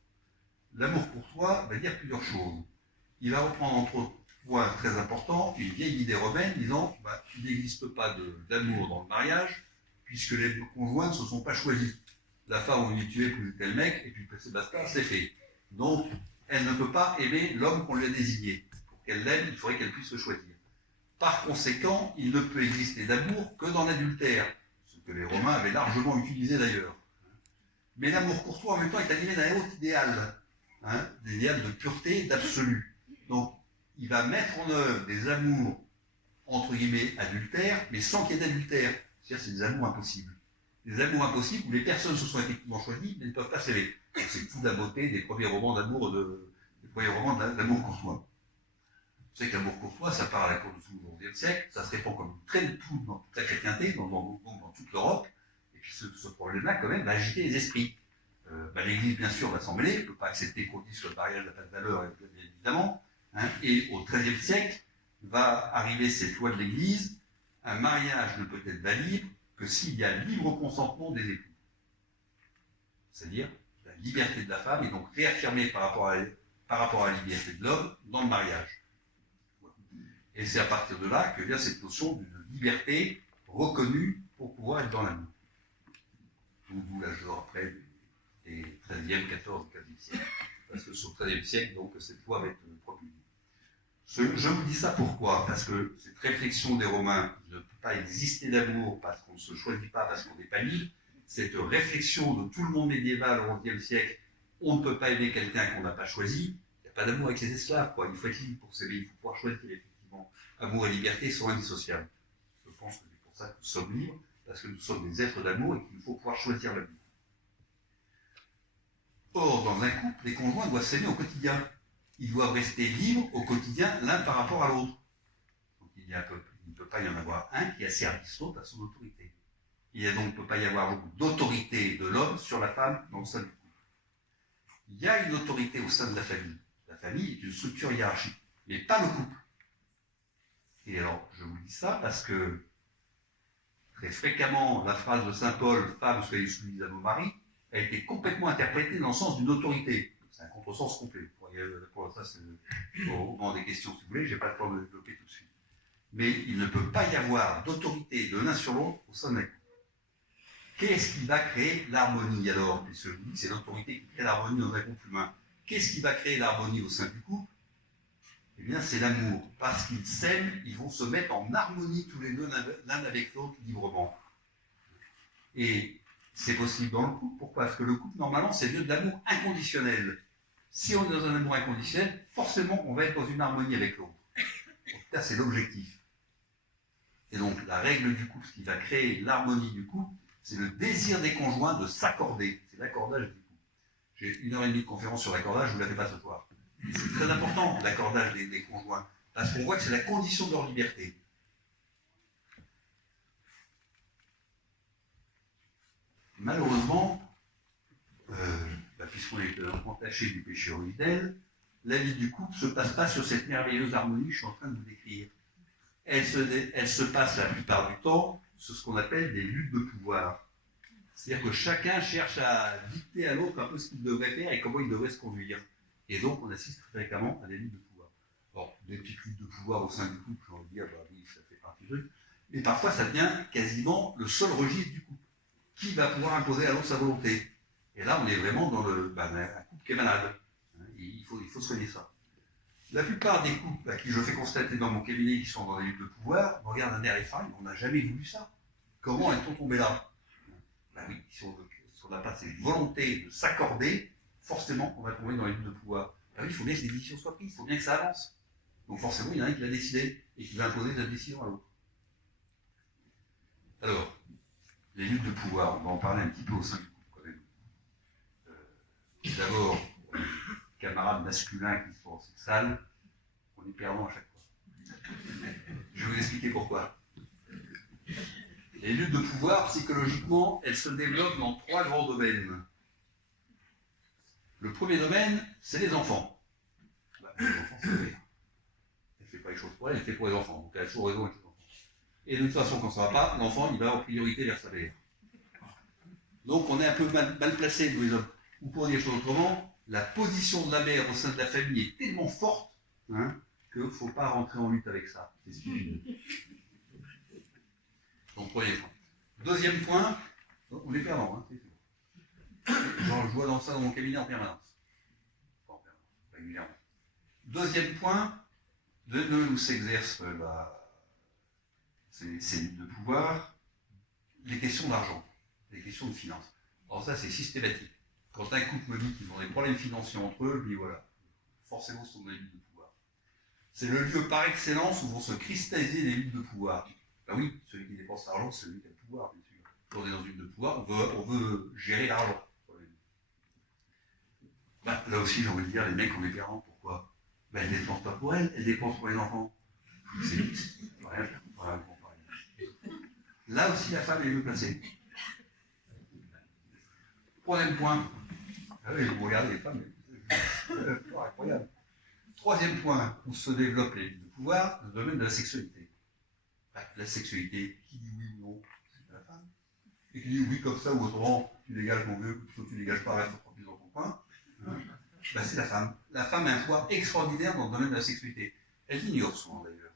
L'amour courtois va dire plusieurs choses. Il va reprendre entre autres point très important une vieille idée romaine disant il n'existe pas d'amour dans le mariage puisque les conjoints ne se sont pas choisis. La femme, on lui est tuée pour tel mec et puis c'est basta, c'est fait. Donc, elle ne peut pas aimer l'homme qu'on lui a désigné. Pour qu'elle l'aime, il faudrait qu'elle puisse se choisir. Par conséquent, il ne peut exister d'amour que dans l'adultère, ce que les Romains avaient largement utilisé d'ailleurs. Mais l'amour courtois, en même temps, est animé d'un autre idéal, l'idéal de pureté, d'absolu. Donc, il va mettre en œuvre des amours, entre guillemets, adultères, mais sans qu'il y ait d'adultère. C'est-à-dire, c'est des amours impossibles. Des amours impossibles où les personnes se sont effectivement choisies, mais ne peuvent pas s'aimer. C'est toute la beauté des premiers romans d'amour d'amour courtois. Vous savez que l'amour courtois, ça part à la cour de Toulouse au XIe siècle, ça se répand comme une traîne de poudre dans toute la chrétienté, dans toute l'Europe, et puis ce problème-là, quand même, va agiter les esprits. L'Église, bien sûr, va s'en mêler, elle ne peut pas accepter qu'on dise que le mariage n'a pas de valeur, bien évidemment, et au XIIIe siècle, va arriver cette loi de l'Église, un mariage ne peut être valide que s'il y a libre consentement des époux. C'est-à-dire, la liberté de la femme est donc réaffirmée par rapport à la liberté de l'homme dans le mariage. Et c'est à partir de là que vient cette notion de liberté reconnue pour pouvoir être dans l'amour. D'où l'âge d'or après des 13e, 14e, 15e siècle. Parce que sur le 13e siècle, donc, cette loi va être promulguée. Je vous dis ça pourquoi? Parce que cette réflexion des Romains, il ne peut pas exister d'amour parce qu'on ne se choisit pas, parce qu'on n'est pas libre, cette réflexion de tout le monde médiéval au XIe siècle, on ne peut pas aimer quelqu'un qu'on n'a pas choisi, il n'y a pas d'amour avec les esclaves, quoi. Il faut être libre pour s'aimer, il faut pouvoir choisir, effectivement. Amour et liberté sont indissociables. Je pense que c'est pour ça que nous sommes libres, parce que nous sommes des êtres d'amour et qu'il faut pouvoir choisir l'amour. Or, dans un couple, les conjoints doivent s'aimer au quotidien. Ils doivent rester libres au quotidien l'un par rapport à l'autre. Donc il ne peut pas y en avoir un qui asservisse l'autre à son autorité. Il ne peut pas y avoir beaucoup d'autorité de l'homme sur la femme dans le sein du couple. Il y a une autorité au sein de la famille. La famille est une structure hiérarchique, mais pas le couple. Et alors, je vous dis ça parce que très fréquemment, la phrase de saint Paul, « Femmes, soyez soumises à vos maris », a été complètement interprétée dans le sens d'une autorité. C'est un contresens complet. Pour ça, c'est au moment des questions, si vous voulez, je n'ai pas le temps de le développer tout de suite. Mais il ne peut pas y avoir d'autorité de l'un sur l'autre au sein d'un couple. Qu'est-ce qui va créer l'harmonie alors? Puisque je vous dis que c'est l'autorité qui crée l'harmonie dans un couple humain. Qu'est-ce qui va créer l'harmonie au sein du couple? Eh bien, c'est l'amour. Parce qu'ils s'aiment, ils vont se mettre en harmonie tous les deux, l'un avec l'autre, librement. Et c'est possible dans le couple. Pourquoi? Parce que le couple, normalement, c'est lieu de l'amour inconditionnel. Si on est dans un amour inconditionnel, forcément, on va être dans une harmonie avec l'autre. En tout cas, c'est l'objectif. Et donc, la règle du couple, ce qui va créer l'harmonie du couple, c'est le désir des conjoints de s'accorder. C'est l'accordage du couple. J'ai 1h30 de conférence sur l'accordage, je ne vous la fais pas ce soir. C'est très important, l'accordage des conjoints, parce qu'on voit que c'est la condition de leur liberté. Malheureusement, puisqu'on est entaché du péché originel, la vie du couple ne se passe pas sur cette merveilleuse harmonie que je suis en train de vous décrire. Elle se passe la plupart du temps sur ce qu'on appelle des luttes de pouvoir. C'est-à-dire que chacun cherche à dicter à l'autre un peu ce qu'il devrait faire et comment il devrait se conduire. Et donc on assiste très fréquemment à des luttes de pouvoir. Bon, des petites luttes de pouvoir au sein du couple, j'ai envie de dire, oui, ça fait partie du truc. Mais parfois ça devient quasiment le seul registre du couple. Qui va pouvoir imposer à l'autre sa volonté? Et là, on est vraiment dans un couple qui est malade. Il faut soigner ça. La plupart des couples à qui je fais constater dans mon cabinet qui sont dans des luttes de pouvoir me regardent un air effaré, on n'a jamais voulu ça. Comment est-on tombé là? Ben oui, si on n'a pas cette volonté de s'accorder, forcément, on va tomber dans les luttes de pouvoir. Ben oui, il faut bien que les décisions soient prises, il faut bien que ça avance. Donc forcément, il y en a un qui l'a décidé et qui va imposer cette décision à l'autre. Alors, les luttes de pouvoir, on va en parler un petit peu au sein du couple quand même. D'abord, les camarades masculins qui sont dans cette salle, on est perdant à chaque fois. Je vais vous expliquer pourquoi. Les luttes de pouvoir, psychologiquement, elles se développent dans 3 grands domaines. Le premier domaine, c'est les enfants. Les enfants, c'est vrai. Elle ne fait pas les choses pour elle, elle fait pour les enfants. Donc elle a toujours raison avec les enfants. Et de toute façon, quand ça ne va pas, l'enfant, il va en priorité vers sa mère. Donc on est un peu mal placés, nous les hommes. Ou pour dire les choses autrement, la position de la mère au sein de la famille est tellement forte qu'il ne faut pas rentrer en lutte avec ça. C'est stupide. Donc premier point. Deuxième point, on est perdant, c'est sûr. Genre, je vois dans ça dans mon cabinet en permanence. Pas en permanence, régulièrement. Deuxième point, de nous où s'exercent ces luttes de pouvoir, les questions d'argent, les questions de finances. Alors ça, c'est systématique. Quand un couple me dit qu'ils ont des problèmes financiers entre eux, je dis voilà, forcément ce sont des luttes de pouvoir. C'est le lieu par excellence où vont se cristalliser les luttes de pouvoir. Ben oui, celui qui dépense l'argent, c'est celui qui a le pouvoir, bien sûr. Quand on est dans une lutte de pouvoir, on veut gérer l'argent. Ben, là aussi, j'ai envie de dire, les mecs, on est parents, pourquoi? Ben, elles ne dépensent pas pour elles, elles dépensent pour les enfants. C'est lisse. Rien faire. Là aussi, la femme est mieux placée. Troisième point. Ah oui, vous regardez les femmes, c'est incroyable. Troisième point où se développent les luttes de pouvoir, le domaine de la sexualité. La sexualité, qui dit oui ou non, c'est la femme. Et qui dit oui comme ça ou autrement, tu dégages mon vieux, ou tu dégages pas, reste tranquille dans ton coin, c'est la femme. La femme a un poids extraordinaire dans le domaine de la sexualité. Elle l'ignore souvent d'ailleurs.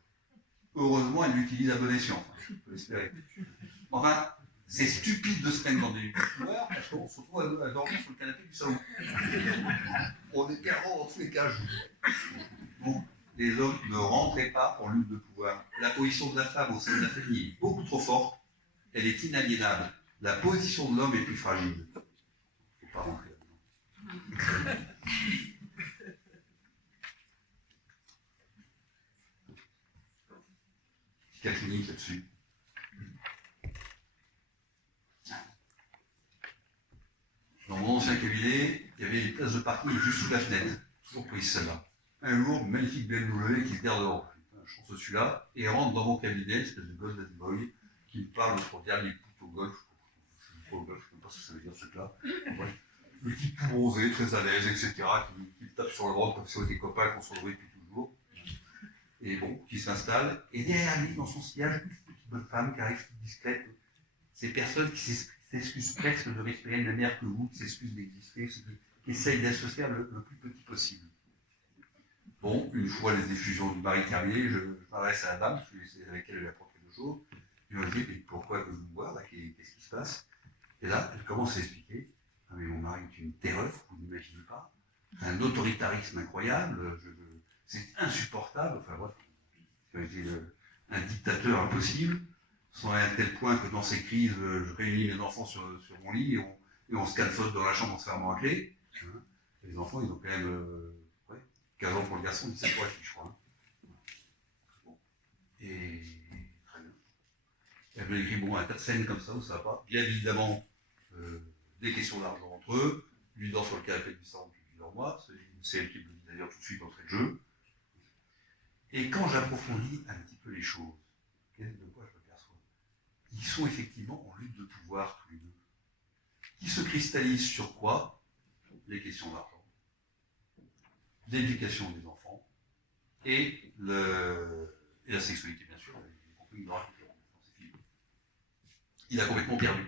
Heureusement, elle l'utilise à bon escient, je peux l'espérer. Enfin, c'est stupide de se mettre dans des luttes de pouvoir parce qu'on se retrouve à dormir sur le canapé du salon. On est perdant dans tous les cas. Donc, les hommes ne rentrez pas en lutte de pouvoir. La position de la femme au sein de la famille est beaucoup trop forte, elle est inaliénable. La position de l'homme est plus fragile. Il ne faut pas rentrer là-dedans. Petit cas clinique là-dessus. Dans mon ancien cabinet, il y avait une place de parking juste sous la fenêtre. Toujours prise celle-là. Un jour, magnifique BMW qui se garde dehors. Je pense celui-là, et rentre dans mon cabinet, espèce de golden boy, qui me parle de son dernier pute au golf. Je ne sais pas au golf, je ne sais pas ce que ça veut dire ce truc-là. Le type tout bronzé, très à l'aise, etc., qui me tape sur le ventre comme si on était copains, qu'on se revoit depuis toujours. Et bon, qui s'installe. Et derrière lui, dans son sillage, une petite bonne femme qui arrive toute discrète. Ces personnes qui s'excusent presque de respirer de la mer que vous, qui s'excusent d'exister, qui essayent d'associer le plus petit possible. Bon, une fois les effusions du mari terminées, je m'adresse à la dame, c'est avec elle j'ai appris 2 jours. Je me dis, mais pourquoi que je vous vois là, qu'est-ce qui se passe? Et là, elle commence à expliquer. Ah, mais mon mari est une terreur, vous n'imaginez pas. Un autoritarisme incroyable, c'est insupportable. Enfin bref, j'ai un dictateur impossible, sans à un tel point que dans ces crises, je réunis mes enfants sur mon lit et on se calfote dans la chambre en se fermant à clé. Et les enfants, ils ont quand même 15 ans pour le garçon, 17 pour la fille, je crois. Bon. Et très bien. Elle me écrit un tas de scènes comme ça où ça va pas. Bien évidemment, des questions d'argent entre eux. Lui dort sur le canapé du salon depuis plusieurs mois. C'est elle qui me le dit d'ailleurs tout de suite d'entrée de jeu. Et quand j'approfondis un petit peu les choses, de quoi je m'aperçois? Ils sont effectivement en lutte de pouvoir tous les deux. Qui se cristallisent sur quoi? Les questions d'argent, l'éducation des enfants et la sexualité, bien sûr. Il a complètement perdu.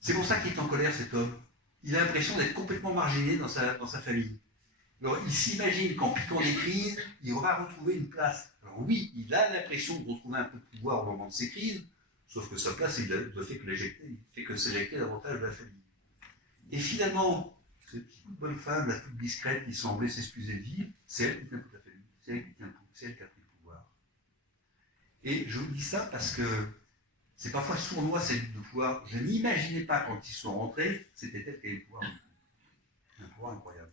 C'est pour ça qu'il est en colère, cet homme. Il a l'impression d'être complètement marginé dans sa famille. Alors, il s'imagine qu'en piquant des crises, il va retrouver une place. Alors oui, il a l'impression de retrouver un peu de pouvoir au moment de ces crises, sauf que sa place, il ne fait que s'éjecter davantage de la famille. Et finalement, cette petite bonne femme, la toute discrète, qui semblait s'excuser de vivre, c'est elle qui tient toute la famille, c'est elle qui a pris le pouvoir. Et je vous dis ça parce que c'est parfois sournois ces luttes de pouvoir. Je n'imaginais pas quand ils sont rentrés, c'était elle qui avait le pouvoir. Un pouvoir incroyable.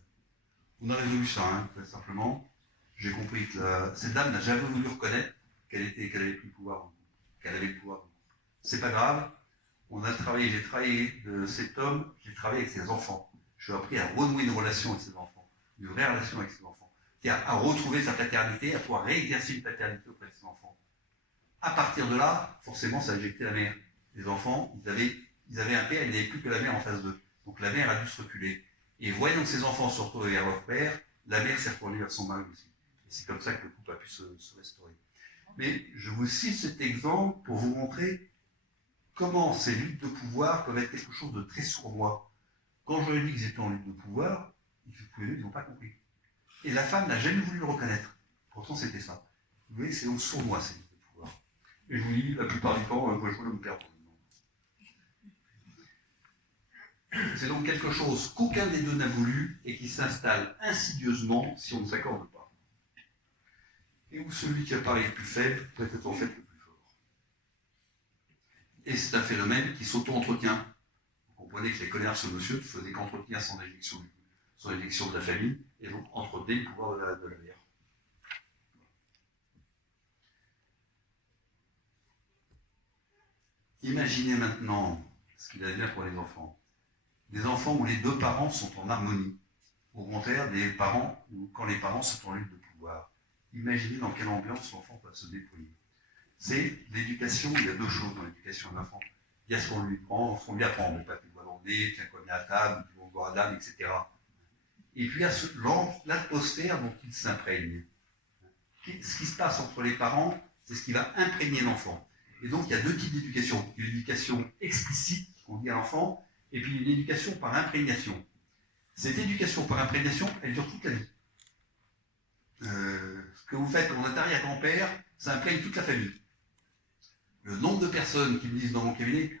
On a résolu ça, hein, très simplement. J'ai compris que cette dame n'a jamais voulu reconnaître qu'elle avait pris le pouvoir, qu'elle avait le pouvoir. C'est pas grave. J'ai travaillé de cet homme, j'ai travaillé avec ses enfants. Je lui ai appris à renouer une relation avec ses enfants, une vraie relation avec ses enfants. C'est-à-dire à retrouver sa paternité, à pouvoir réexercer une paternité auprès de ses enfants. À partir de là, forcément, ça a injecté la mère. Les enfants, ils avaient un père, ils n'avaient plus que la mère en face d'eux. Donc la mère a dû se reculer. Et voyant que ses enfants se retrouvaient vers leur père, la mère s'est retournée vers son mari aussi. Et c'est comme ça que le couple a pu se restaurer. Mais je vous cite cet exemple pour vous montrer comment ces luttes de pouvoir peuvent être quelque chose de très sournois. Quand je leur ai dit qu'ils étaient en lutte de pouvoir, ils n'ont pas compris. Et la femme n'a jamais voulu le reconnaître. Pourtant, c'était ça. Vous voyez, c'est donc sournois, ces luttes de pouvoir. Et je vous dis, la plupart du temps, moi, je voulais me perdre. C'est donc quelque chose qu'aucun des deux n'a voulu et qui s'installe insidieusement si on ne s'accorde pas. Et où celui qui apparaît le plus faible peut être en fait le plus fort. Et c'est un phénomène qui s'auto-entretient. Vous comprenez que les connards, ce monsieur, ne faisait qu'entretenir son élection de la famille, et donc entretenait le pouvoir de la mère. Imaginez maintenant ce qu'il advient pour les enfants. Des enfants où les deux parents sont en harmonie. Au contraire, des parents où, quand les parents sont en lutte de pouvoir. Imaginez dans quelle ambiance l'enfant va se déployer. C'est l'éducation, il y a deux choses dans l'éducation d'un enfant. Il y a ce qu'on lui apprend, ne pas plus doigt dans le nez, tiens cogner à table, tu vas boire à dame, etc. Et puis il y a l'atmosphère dont il s'imprègne. Ce qui se passe entre les parents, c'est ce qui va imprégner l'enfant. Et donc il y a deux types d'éducation. Une éducation explicite, qu'on dit à l'enfant, et puis une éducation par imprégnation. Cette éducation par imprégnation, elle dure toute la vie. Ce que vous faites quand vous êtes arrière-grand-père, ça imprègne toute la famille. Le nombre de personnes qui me disent dans mon cabinet,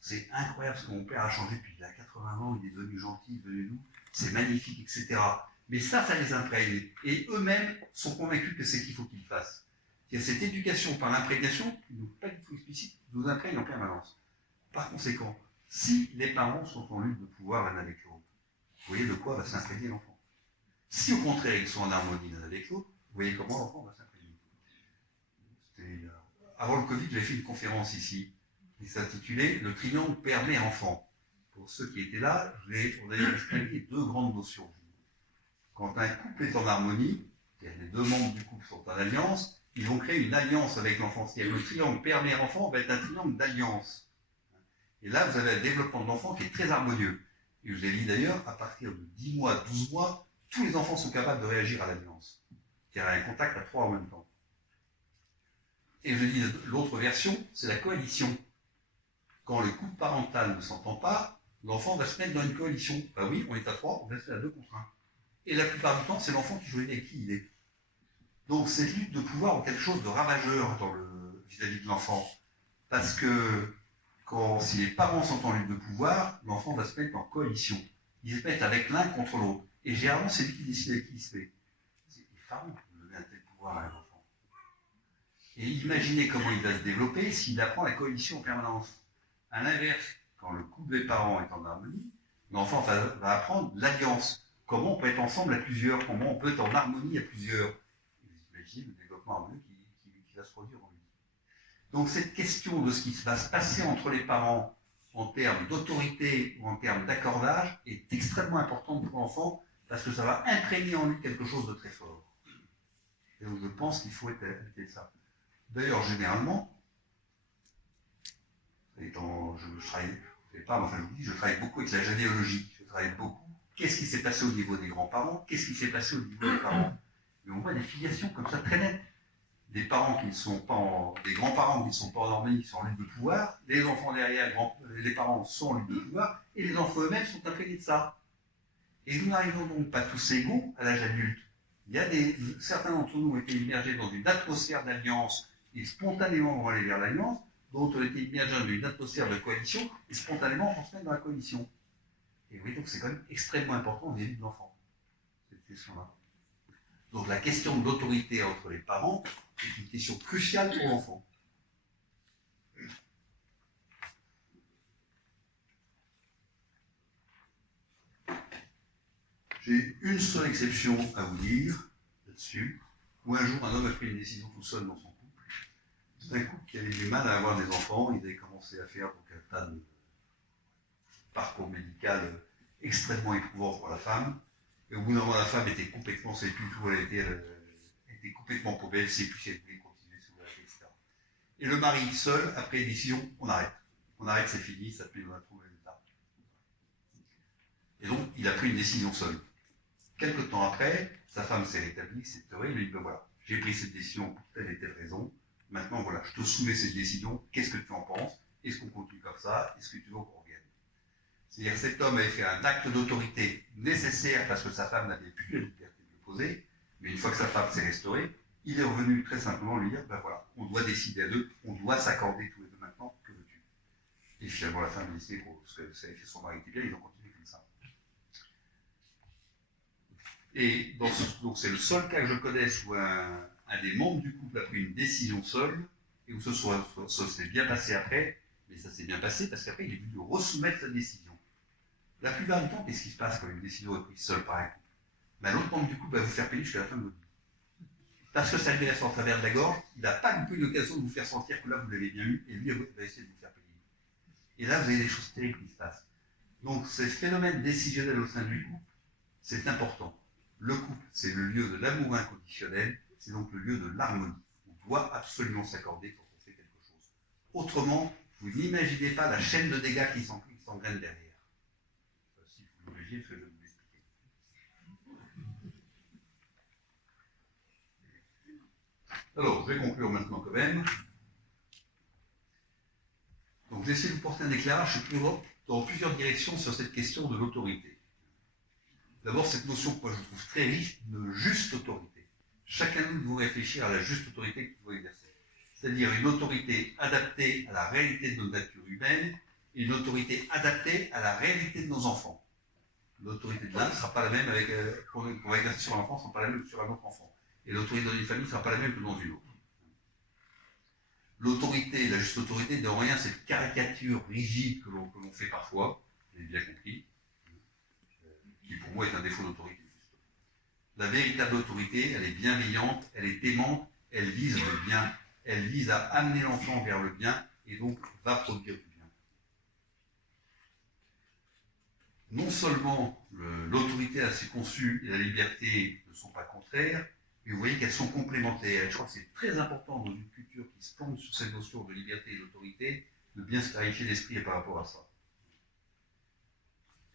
c'est incroyable ce que mon père a changé depuis il a 80 ans, il est devenu gentil, il est devenu doux, c'est magnifique, etc. Mais ça les imprègne. Et eux-mêmes sont convaincus que c'est ce qu'il faut qu'ils fassent. Il y a cette éducation par l'imprégnation, qui n'est pas du tout explicite, nous imprègne en permanence. Par conséquent, si les parents sont en lutte de pouvoir l'un avec l'autre, vous voyez de quoi va s'imprégner l'enfant. Si au contraire ils sont en harmonie l'un avec l'autre, vous voyez comment l'enfant va s'imprégner. Avant le Covid, j'avais fait une conférence ici, qui s'intitulait « Le triangle père-mère-enfant ». Pour ceux qui étaient là, on avait distingué deux grandes notions. Quand un couple est en harmonie, les deux membres du couple sont en alliance, ils vont créer une alliance avec l'enfant. C'est-à-dire le triangle père-mère-enfant va être un triangle d'alliance. Et là, vous avez un développement de l'enfant qui est très harmonieux. Et je vous ai dit d'ailleurs, à partir de 10 mois, 12 mois, tous les enfants sont capables de réagir à l'alliance. C'est-à-dire à un contact à trois en même temps. Et je dis, l'autre version, c'est la coalition. Quand le couple parental ne s'entend pas, l'enfant va se mettre dans une coalition. Ben oui, on est à trois, on va se mettre à 2 contre 1. Et la plupart du temps, c'est l'enfant qui choisit avec qui il est. Donc cette lutte de pouvoir ont quelque chose de ravageur vis-à-vis de l'enfant. Parce que si les parents sont en lutte de pouvoir, l'enfant va se mettre en coalition. Ils se mettent avec l'un contre l'autre. Et généralement, c'est lui qui décide avec qui il se met. C'est effarant de donner un tel pouvoir à un enfant. Et imaginez comment il va se développer s'il apprend la coalition en permanence. À l'inverse, quand le couple des parents est en harmonie, l'enfant va apprendre l'alliance. Comment on peut être ensemble à plusieurs, comment on peut être en harmonie à plusieurs. Et vous imaginez le développement harmonieux qui va se produire en lui. Donc cette question de ce qui va se passer entre les parents en termes d'autorité ou en termes d'accordage est extrêmement importante pour l'enfant parce que ça va imprégner en lui quelque chose de très fort. Et donc je pense qu'il faut éviter ça. D'ailleurs, généralement, je travaille beaucoup avec la généalogie, je travaille beaucoup. Qu'est-ce qui s'est passé au niveau des grands-parents? Qu'est-ce qui s'est passé au niveau des parents? Et on voit des filiations comme ça très nettes. Des parents qui ne sont pas des grands-parents qui ne sont pas en harmonie, qui sont en lutte de pouvoir, les enfants derrière, les parents sont en lutte de pouvoir, et les enfants eux-mêmes sont imprégnés de ça. Et nous n'arrivons donc pas tous égaux à l'âge adulte. Certains d'entre nous ont été immergés dans une atmosphère d'alliance, et spontanément vont aller vers l'alliance, d'autres ont été immergés dans une atmosphère de coalition, et spontanément on se met dans la coalition. Et oui, donc c'est quand même extrêmement important vis-à-vis de l'enfant, cette question-là. Donc la question de l'autorité entre les parents est une question cruciale pour l'enfant. J'ai une seule exception à vous dire là-dessus, où un jour un homme a pris une décision tout seul dans son couple. C'est un couple qui avait du mal à avoir des enfants, ils avaient commencé à faire donc, un tas de parcours médical extrêmement éprouvant pour la femme. Et au bout d'un moment, la femme était complètement, c'est plus tout, elle était complètement paumée, elle ne sait plus si elle voulait continuer sous la etc. Et le mari seul a pris une décision, on arrête. On arrête, c'est fini, ça te met dans un trouble d'état. Et donc, il a pris une décision seul. Quelque temps après, sa femme s'est rétablie, s'est heureux, il lui dit, ben voilà, j'ai pris cette décision pour telle et telle raison, maintenant voilà, je te soumets cette décision, qu'est-ce que tu en penses? Est-ce qu'on continue comme ça? Est-ce que tu veux qu'on revienne? C'est-à-dire que cet homme avait fait un acte d'autorité nécessaire parce que sa femme n'avait plus la liberté de le poser, mais une fois que sa femme s'est restaurée, il est revenu très simplement lui dire, ben voilà, on doit décider à deux, on doit s'accorder tous les deux maintenant, que veux-tu? Et finalement la femme lui dit, gros, ce que ça avait fait son mari était bien, ils ont continué comme ça. Et donc c'est le seul cas que je connaisse où un des membres du couple a pris une décision seule, et où ça s'est bien passé après, mais ça s'est bien passé parce qu'après il est venu resoumettre sa décision. La plupart du temps, qu'est-ce qui se passe quand une décision est prise seule par un couple? Ben, l'autre membre du couple va vous faire payer jusqu'à la fin de votre vie. Parce que ça lui reste en travers de la gorge, il n'a pas eu l'occasion de vous faire sentir que là vous l'avez bien eu, et lui va essayer de vous faire payer. Et là, vous avez des choses terribles qui se passent. Donc ces phénomènes décisionnels au sein du couple, c'est important. Le couple, c'est le lieu de l'amour inconditionnel, c'est donc le lieu de l'harmonie. On doit absolument s'accorder quand on fait quelque chose. Autrement, vous n'imaginez pas la chaîne de dégâts qui s'engraine derrière. Si vous imaginez ce que je vais vous expliquer. Alors, je vais conclure maintenant quand même. Donc, j'essaie de vous porter un éclairage dans plusieurs directions sur cette question de l'autorité. D'abord, cette notion que moi je trouve très riche de juste autorité. Chacun de nous doit réfléchir à la juste autorité qu'il doit exercer. C'est-à-dire une autorité adaptée à la réalité de notre nature humaine et une autorité adaptée à la réalité de nos enfants. L'autorité de l'un ne sera pas la même qu'on va exercer sur un enfant, ne sera pas la même que sur un autre enfant. Et l'autorité dans une famille ne sera pas la même que dans une autre. L'autorité, la juste autorité, de rien cette caricature rigide que l'on fait parfois, vous avez bien compris, qui pour moi est un défaut d'autorité. La véritable autorité, elle est bienveillante, elle est aimante, elle vise le bien, elle vise à amener l'enfant vers le bien et donc va produire du bien. Non seulement l'autorité ainsi conçue et la liberté ne sont pas contraires, mais vous voyez qu'elles sont complémentaires. Et je crois que c'est très important dans une culture qui se fonde sur cette notion de liberté et d'autorité de bien se clarifier l'esprit par rapport à ça.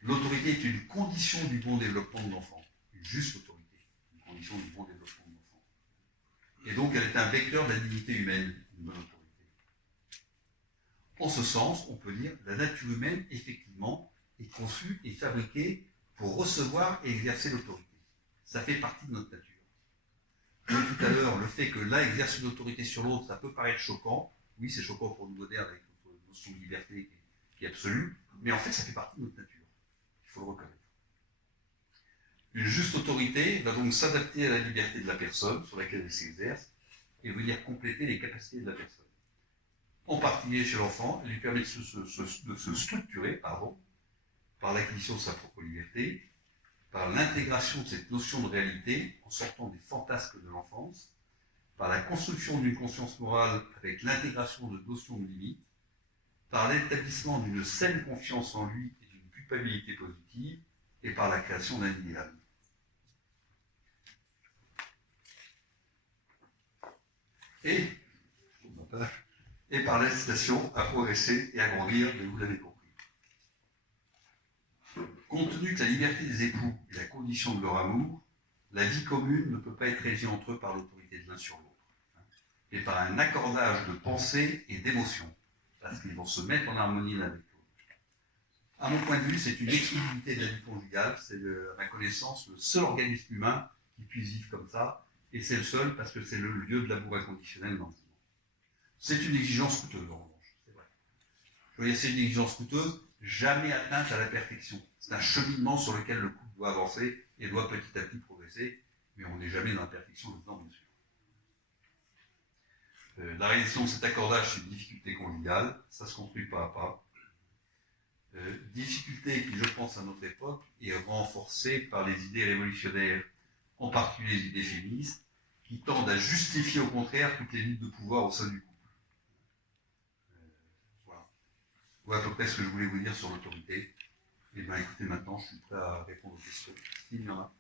L'autorité est une condition du bon développement de l'enfant, une juste autorité, une condition du bon développement de l'enfant. Et donc elle est un vecteur de la dignité humaine, une bonne autorité. En ce sens, on peut dire que la nature humaine, effectivement, est conçue et fabriquée pour recevoir et exercer l'autorité. Ça fait partie de notre nature. Comme tout à l'heure, le fait que l'un exerce une autorité sur l'autre, ça peut paraître choquant. Oui, c'est choquant pour nous modernes avec notre notion de liberté qui est absolue, mais en fait, ça fait partie de notre nature. Il faut le reconnaître. Une juste autorité va donc s'adapter à la liberté de la personne sur laquelle elle s'exerce et venir compléter les capacités de la personne. En particulier chez l'enfant, elle lui permet de se structurer par l'acquisition de sa propre liberté, par l'intégration de cette notion de réalité en sortant des fantasmes de l'enfance, par la construction d'une conscience morale avec l'intégration de notions de limite, par l'établissement d'une saine confiance en lui et d'une culpabilité positive, et par la création d'un idéal. Et par l'incitation à progresser et à grandir, mais vous l'avez compris. Compte tenu que la liberté des époux est la condition de leur amour, la vie commune ne peut pas être régie entre eux par l'autorité de l'un sur l'autre, et par un accordage de pensée et d'émotion, parce qu'ils vont se mettre en harmonie l'un avec l'autre. À mon point de vue, c'est une exclusivité de la vie conjugale, c'est à ma connaissance le seul organisme humain qui puisse vivre comme ça, et c'est le seul parce que c'est le lieu de l'amour inconditionnel dans le monde. C'est une exigence coûteuse, en revanche, c'est vrai. C'est une exigence coûteuse, jamais atteinte à la perfection. C'est un cheminement sur lequel le couple doit avancer et doit petit à petit progresser, mais on n'est jamais dans la perfection dedans, bien sûr. La réalisation de cet accordage, c'est une difficulté conjugale, ça se construit pas à pas. Difficulté qui, je pense, à notre époque, est renforcée par les idées révolutionnaires, en particulier les idées féministes, qui tendent à justifier au contraire toutes les luttes de pouvoir au sein du couple. Voilà à peu près ce que je voulais vous dire sur l'autorité. Et bien écoutez, maintenant, je suis prêt à répondre aux questions, s'il y en a.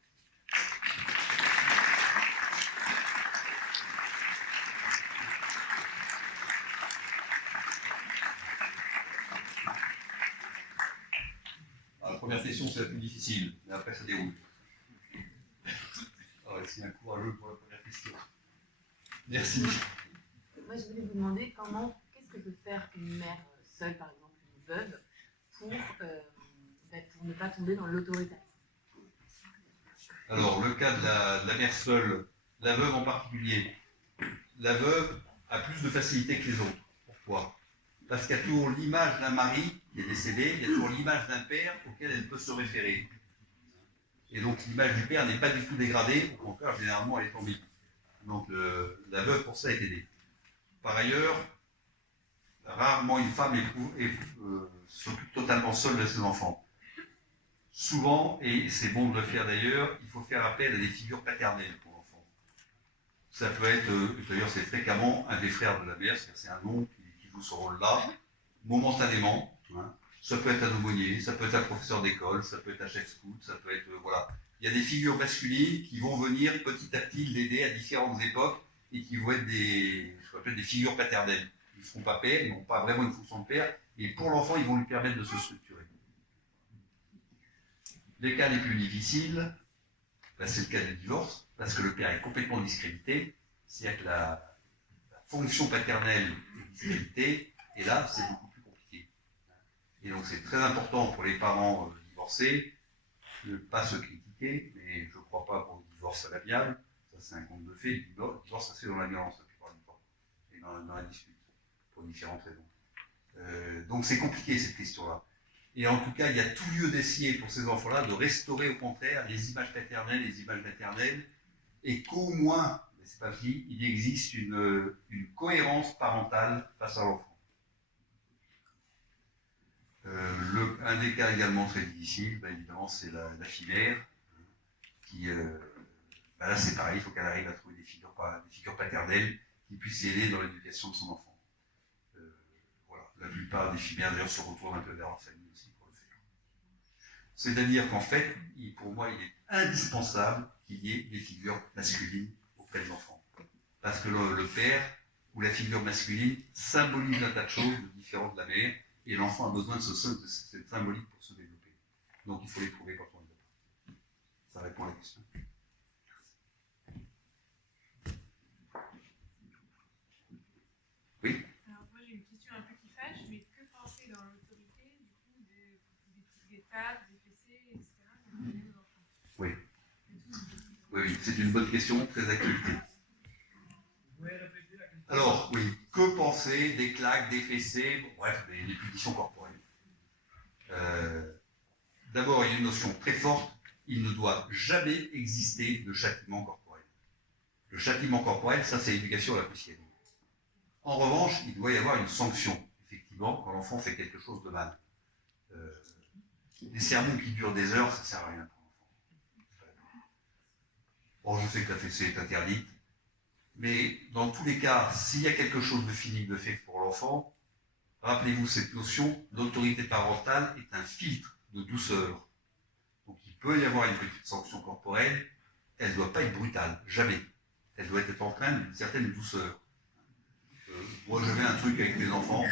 Alors, la première question, c'est la plus difficile, mais après, ça déroule. Alors, c'est un courageux pour la première question. Merci. Moi, je voulais vous demander qu'est-ce que peut faire une mère seule, par exemple, une veuve, pour ne pas tomber dans l'autoritarisme. Alors, le cas de la mère seule, la veuve en particulier, la veuve a plus de facilité que les autres. Pourquoi? Parce qu'il y a toujours l'image d'un mari qui est décédé, il y a toujours l'image d'un père auquel elle peut se référer. Et donc, l'image du père n'est pas du tout dégradée, au contraire, généralement, elle est ambiguë. Donc, la veuve, pour ça, est aidée. Par ailleurs, rarement une femme s'occupe totalement seule de ses enfants. Souvent, et c'est bon de le faire d'ailleurs, il faut faire appel à des figures paternelles pour l'enfant. Ça peut être, d'ailleurs c'est fréquemment un des frères de la mère, c'est-à-dire c'est un oncle qui joue ce rôle-là, momentanément. Hein. Ça peut être un aumônier, ça peut être un professeur d'école, ça peut être un chef scout, ça peut être, voilà. Il y a des figures masculines qui vont venir petit à petit l'aider à différentes époques et qui vont être ce qu'on appelle des figures paternelles. Ils ne seront pas pères, ils n'ont pas vraiment une fonction de père, et pour l'enfant, ils vont lui permettre de se structurer. Les cas les plus difficiles, c'est le cas du divorce, parce que le père est complètement discrédité, c'est-à-dire que la fonction paternelle est discréditée, et là, c'est beaucoup plus compliqué. Et donc, c'est très important pour les parents divorcés de ne pas se critiquer, mais je ne crois pas pour le divorce à l'amiable, ça c'est un conte de fées, le divorce ça se fait dans la violence la plupart du temps, et dans la dispute, pour différentes raisons. Donc, c'est compliqué cette question-là. Et en tout cas, il y a tout lieu d'essayer pour ces enfants-là de restaurer au contraire les images paternelles, les images maternelles, et qu'au moins, mais c'est pas fini, il existe une cohérence parentale face à l'enfant. Un des cas également très difficile, évidemment, c'est la fille mère, qui, là c'est pareil, il faut qu'elle arrive à trouver des figures paternelles qui puissent l'aider dans l'éducation de son enfant. Voilà. La plupart des filles mères d'ailleurs se retournent un peu vers leur famille. C'est-à-dire qu'en fait, pour moi, il est indispensable qu'il y ait des figures masculines auprès des enfants. Parce que le père ou la figure masculine symbolise un tas de choses différentes de la mère, et l'enfant a besoin de cette symbolique pour se développer. Donc il faut les trouver quand on les a. Ça répond à la question. Oui. Alors moi j'ai une question un peu qui fâche, mais que penser dans l'autorité du coup des tables, des fessées, etc. qu'on donne aux enfants? Oui. Oui, c'est une bonne question, très actualité. Alors, oui, que penser des claques, des fessées, bon, bref, des punitions corporelles. D'abord, il y a une notion très forte, il ne doit jamais exister de châtiment corporel. Le châtiment corporel, ça c'est l'éducation à la poussière. En revanche, il doit y avoir une sanction, effectivement, quand l'enfant fait quelque chose de mal. Des sermons qui durent des heures, ça ne sert à rien pour l'enfant. Bon, je sais que la fessée est interdite, mais dans tous les cas, s'il y a quelque chose de physique de fait pour l'enfant, rappelez-vous cette notion, l'autorité parentale est un filtre de douceur. Donc il peut y avoir une petite sanction corporelle, elle ne doit pas être brutale, jamais. Elle doit être empreinte d'une certaine douceur. Moi j'avais un truc avec mes enfants.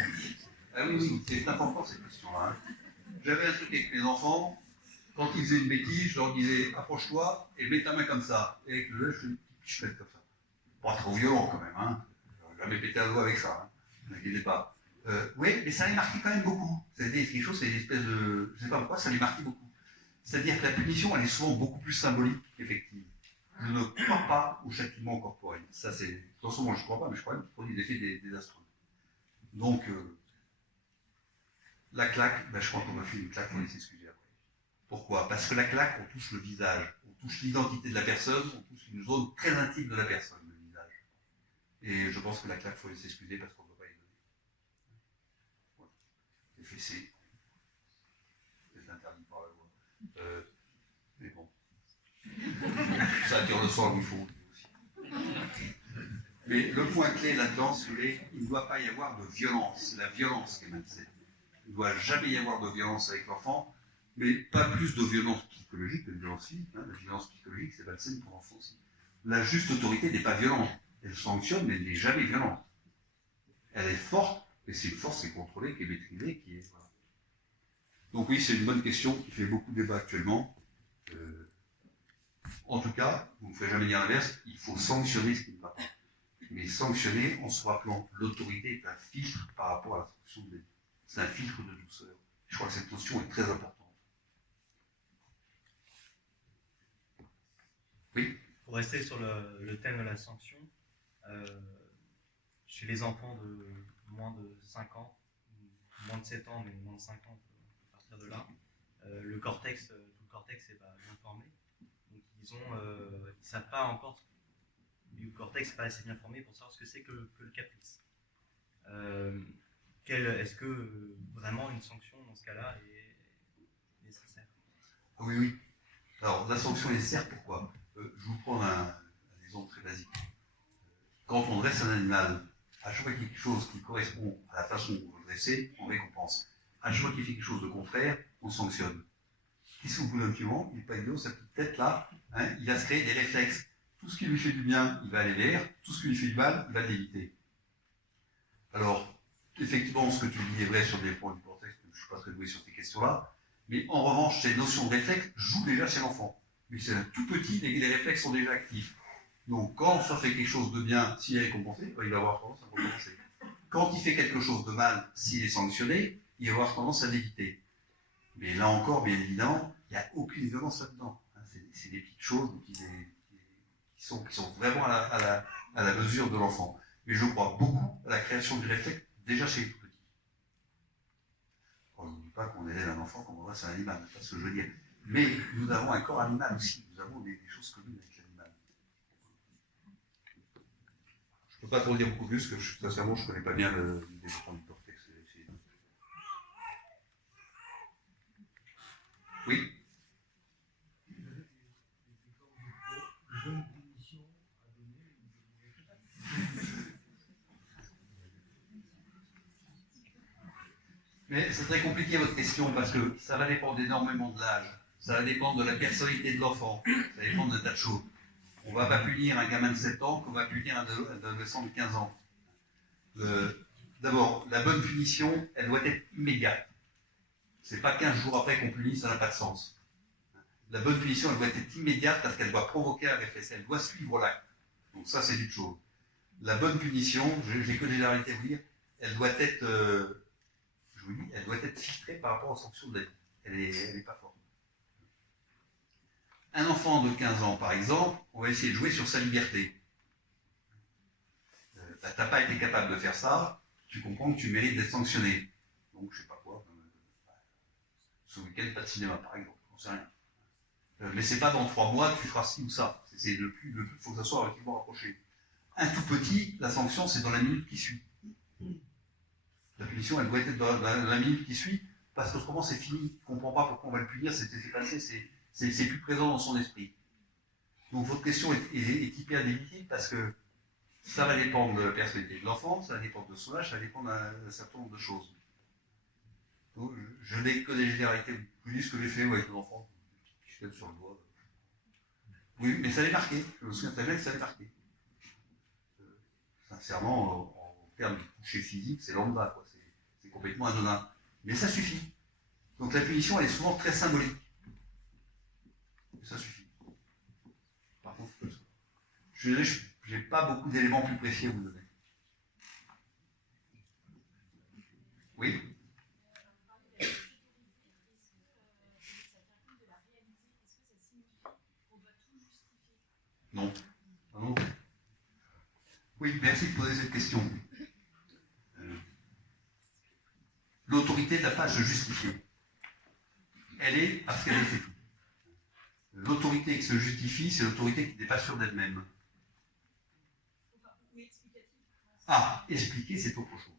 Ah oui, c'est important cette question-là. Hein. J'avais un truc avec mes enfants, quand ils faisaient une bêtise, je leur disais approche-toi et mets ta main comme ça. Et avec le lait, je fais comme ça. Pas trop violent quand même, hein. Je jamais pété un doigt avec ça, hein. Ne m'inquiétez pas. Oui, mais ça les marquait quand même beaucoup. C'est quelque chose, c'est une espèce de. Je ne sais pas pourquoi, ça les marquait beaucoup. C'est-à-dire que la punition, elle est souvent beaucoup plus symbolique qu'effective. Je ne crois pas au châtiment corporel. Ça, c'est. De toute façon, moi, je ne crois pas, mais je crois qu'il produit des effets désastreux. Donc, La claque, ben, je crois qu'on m'a fait une claque, on va s'excuser après. Pourquoi? Parce que la claque, on touche le visage, on touche l'identité de la personne, on touche une zone très intime de la personne, le visage. Et je pense que la claque, il faut s'excuser parce qu'on ne peut pas y donner. Voilà. Les fessées, c'est interdit par la loi. Mais bon. Ça attire le sang, il faut aussi. Mais le point clé là-dedans, c'est qu'il ne doit pas y avoir de violence. C'est la violence qui est malsaine. Il ne doit jamais y avoir de violence avec l'enfant, mais pas plus de violence psychologique que de violence physique. Hein. La violence psychologique, c'est malsaine pour l'enfant aussi. La juste autorité n'est pas violente. Elle sanctionne, mais elle n'est jamais violente. Elle est forte, mais c'est une force qui est contrôlée, qui est maîtrisée, qui est... Voilà. Donc oui, c'est une bonne question qui fait beaucoup de débat actuellement. En tout cas, vous ne ferez jamais dire l'inverse, il faut sanctionner ce qui ne va pas. Mais sanctionner en se rappelant l'autorité est un filtre par rapport à la sanction de l'aide. C'est un filtre de douceur. Je crois que cette notion est très importante. Oui. Pour rester sur le thème de la sanction, chez les enfants de moins de 5 ans, moins de 7 ans, mais moins de 5 ans, à partir de là, le cortex, tout le cortex est bien formé. Donc ils ne savent pas encore, le cortex n'est pas assez bien formé pour savoir ce que c'est que le caprice. Est-ce que vraiment une sanction dans ce cas-là est nécessaire? Oui, oui. Alors, la sanction est nécessaire, pourquoi? Je vais vous prendre un exemple très basique. Quand on dresse un animal, à chaque fois qu'il y a quelque chose qui correspond à la façon dont on le dresse, on récompense. À chaque fois qu'il fait quelque chose de contraire, on sanctionne. Qu'est-ce qu'au bout d'un petit moment, il n'est pas idiot, sa petite tête là, hein, il va se créer des réflexes. Tout ce qui lui fait du bien, il va aller vers, tout ce qui lui fait du mal, il va l'éviter. Alors, effectivement, ce que tu dis est vrai sur des points du cortex, je ne suis pas très doué sur ces questions-là, mais en revanche, ces notions de réflexe jouent déjà chez l'enfant. Mais c'est un tout petit, les réflexes sont déjà actifs. Donc, quand ça fait quelque chose de bien, s'il est récompensé, il va avoir tendance à recommencer. Quand il fait quelque chose de mal, s'il est sanctionné, il va avoir tendance à l'éviter. Mais là encore, bien évidemment, il n'y a aucune violence là-dedans. C'est des petites choses qui sont vraiment à la mesure de l'enfant. Mais je crois beaucoup à la création du réflexe déjà chez les tout petits. Je ne dis pas qu'on élève un enfant comme on dresse un animal, c'est pas ce que je veux dire. Mais nous avons un corps animal aussi, nous avons des choses communes avec l'animal. Je ne peux pas trop dire beaucoup plus, parce que sincèrement, je ne connais pas bien le développement du cortex. Oui. Mais c'est très compliqué votre question parce que ça va dépendre énormément de l'âge, ça va dépendre de la personnalité de l'enfant, ça va dépendre de tas de choses. On ne va pas punir un gamin de 7 ans qu'on va punir un adolescent de 15 ans. D'abord, la bonne punition, elle doit être immédiate. C'est pas 15 jours après qu'on punit, ça n'a pas de sens. La bonne punition, elle doit être immédiate parce qu'elle doit provoquer un réflexe, elle doit suivre l'acte. Donc ça, c'est une chose. La bonne punition, j'ai que des généralités à vous dire, elle doit être, je vous dis, elle doit être filtrée par rapport aux sanctions de la vie. Elle est pas forte. Un enfant de 15 ans, par exemple, on va essayer de jouer sur sa liberté. T'as pas été capable de faire ça, tu comprends que tu mérites d'être sanctionné. Donc, je sais pas quoi, ce week-end, pas de cinéma, par exemple, on sait rien. Mais c'est pas dans 3 mois que tu feras ci ou ça. C'est le plus, faut que ça soit relativement rapproché. Un tout petit, la sanction, c'est dans la minute qui suit. La punition, elle doit être dans la minute qui suit, parce qu'autrement, c'est fini. Il ne comprend pas pourquoi on va le punir, c'est passé, c'est plus présent dans son esprit. Donc, votre question est hyper délicate, parce que ça va dépendre de la personnalité de l'enfant, ça va dépendre de son âge, ça va dépendre d'un certain nombre de choses. Donc, je n'ai que des généralités. Je vous dis ce que j'ai fait avec mon enfant. Je sur le doigt. Oui, mais ça l'est marqué. Je me souviens très bien que ça l'est marqué. Sincèrement, en termes de toucher physique, c'est lambda, quoi. C'est complètement anodin. Mais ça suffit. Donc la punition, elle est souvent très symbolique. Et ça suffit. Par contre, je n'ai pas beaucoup d'éléments plus précis à vous donner. Oui. Non. Non. Oui, merci de poser cette question. L'autorité l'autorité n'a pas à se justifier. Elle est parce qu'elle est tout. L'autorité qui se justifie, c'est l'autorité qui n'est pas sûre d'elle-même. Ah, expliquer, c'est autre chose.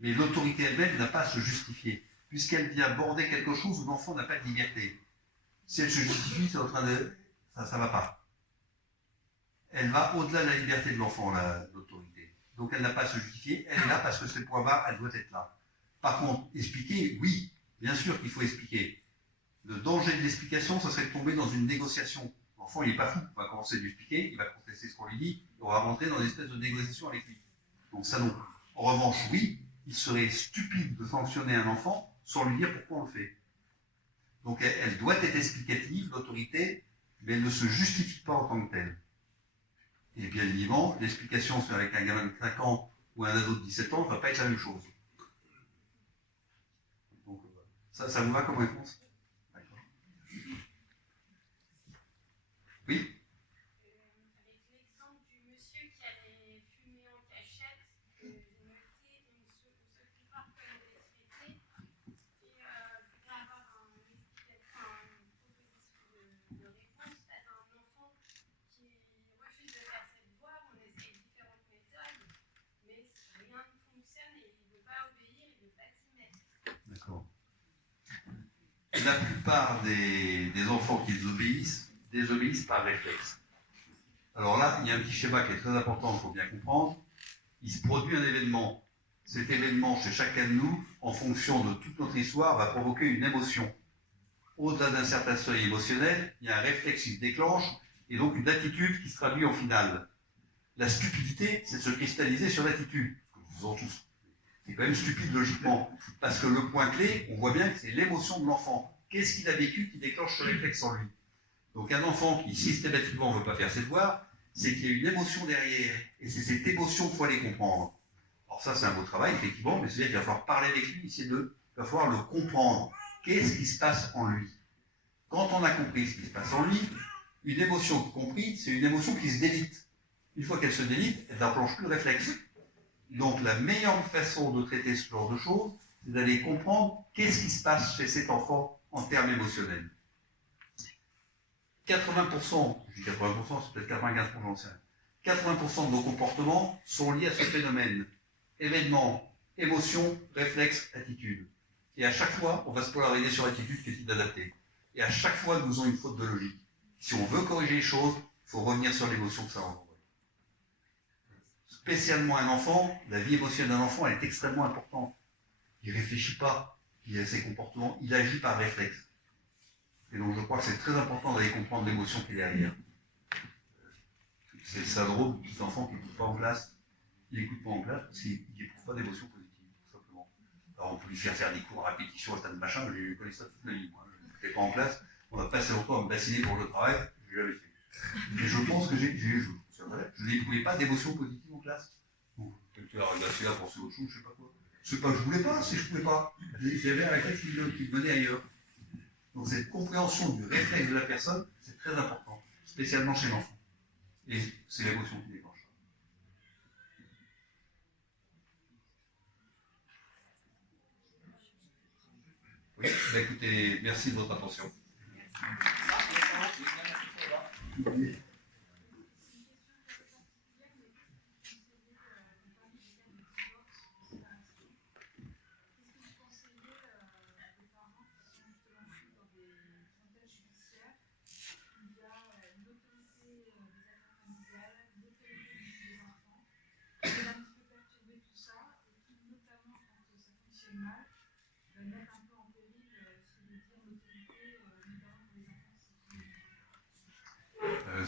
Mais l'autorité elle-même n'a pas à se justifier. Puisqu'elle vient aborder quelque chose où l'enfant n'a pas de liberté. Si elle se justifie, c'est en train de... Ça va pas. Elle va au-delà de la liberté de l'enfant, l'autorité. Donc elle n'a pas à se justifier, elle est là parce que c'est le point bas, elle doit être là. Par contre, expliquer, oui, bien sûr qu'il faut expliquer. Le danger de l'explication, ça serait de tomber dans une négociation. L'enfant, il n'est pas fou, on va commencer à lui expliquer, il va contester ce qu'on lui dit, et on va rentrer dans une espèce de négociation avec lui. Donc ça non. En revanche, oui, il serait stupide de sanctionner un enfant sans lui dire pourquoi on le fait. Donc elle doit être explicative, l'autorité, mais elle ne se justifie pas en tant que telle. Et bien évidemment, l'explication avec un gamin de 5 ans ou un ado de 17 ans ne va pas être la même chose. Donc, ça vous va comme réponse? D'accord. Oui? Avec l'exemple du monsieur qui allait fumer en cachette, de noter, on se prépare comme des traités, et pour avoir une proposition de réponse face à un enfant qui refuse de faire cette voie, on essaye différentes méthodes, mais rien ne fonctionne et il ne veut pas obéir, il ne veut pas s'y mettre. D'accord. La plupart des enfants qui désobéissent par réflexe. Alors là, il y a un petit schéma qui est très important, il faut bien comprendre. Il se produit un événement. Cet événement, chez chacun de nous, en fonction de toute notre histoire, va provoquer une émotion. Au-delà d'un certain seuil émotionnel, il y a un réflexe qui se déclenche, et donc une attitude qui se traduit en finale. La stupidité, c'est de se cristalliser sur l'attitude, que nous faisons tous. C'est quand même stupide logiquement, parce que le point clé, on voit bien que c'est l'émotion de l'enfant. Qu'est-ce qu'il a vécu qui déclenche ce réflexe en lui? Donc un enfant qui systématiquement ne veut pas faire ses devoirs, c'est qu'il y a une émotion derrière, et c'est cette émotion qu'il faut aller comprendre. Alors ça, c'est un beau travail, effectivement, mais c'est-à-dire qu'il va falloir parler avec lui, il va falloir le comprendre. Qu'est-ce qui se passe en lui? Quand on a compris ce qui se passe en lui, une émotion comprise, c'est une émotion qui se délite. Une fois qu'elle se délite, elle n'enclenche plus le réflexe. Donc la meilleure façon de traiter ce genre de choses, c'est d'aller comprendre qu'est-ce qui se passe chez cet enfant en termes émotionnels. 80%, je dis 80%, c'est peut-être 95%, j'en sais rien. 80% de nos comportements sont liés à ce phénomène. Événement, émotion, réflexe, attitude. Et à chaque fois, on va se polariser sur l'attitude qui est inadaptée. Et à chaque fois, nous avons une faute de logique. Si on veut corriger les choses, il faut revenir sur l'émotion que ça engendre. Spécialement un enfant, la vie émotionnelle d'un enfant, elle est extrêmement importante. Il ne réfléchit pas, il a ses comportements, il agit par réflexe. Et donc je crois que c'est très important d'aller comprendre l'émotion qui est derrière. C'est le syndrome du petit enfant qui n'écoute pas en classe. Il n'écoute pas en classe parce qu'il n'éprouve pas d'émotion positive, tout simplement. Alors on peut lui faire des cours à répétition, à tas de machin, mais j'ai connu ça toute ma vie. Moi. Je n'écoutais pas en classe, on a passé longtemps à me bassiner pour le travail, je l'ai jamais fait. Et je pense que je n'éprouvais pas d'émotion positive en classe. Bon, tu as regardé là pour ce autre chose, je sais pas quoi. C'est pas que je voulais pas, c'est que je pouvais pas. J'avais un réflexe qui me menait ailleurs. Donc cette compréhension du réflexe de la personne, c'est très important, spécialement chez l'enfant. Et c'est l'émotion qui déclenche. Oui, bah écoutez, merci de votre attention.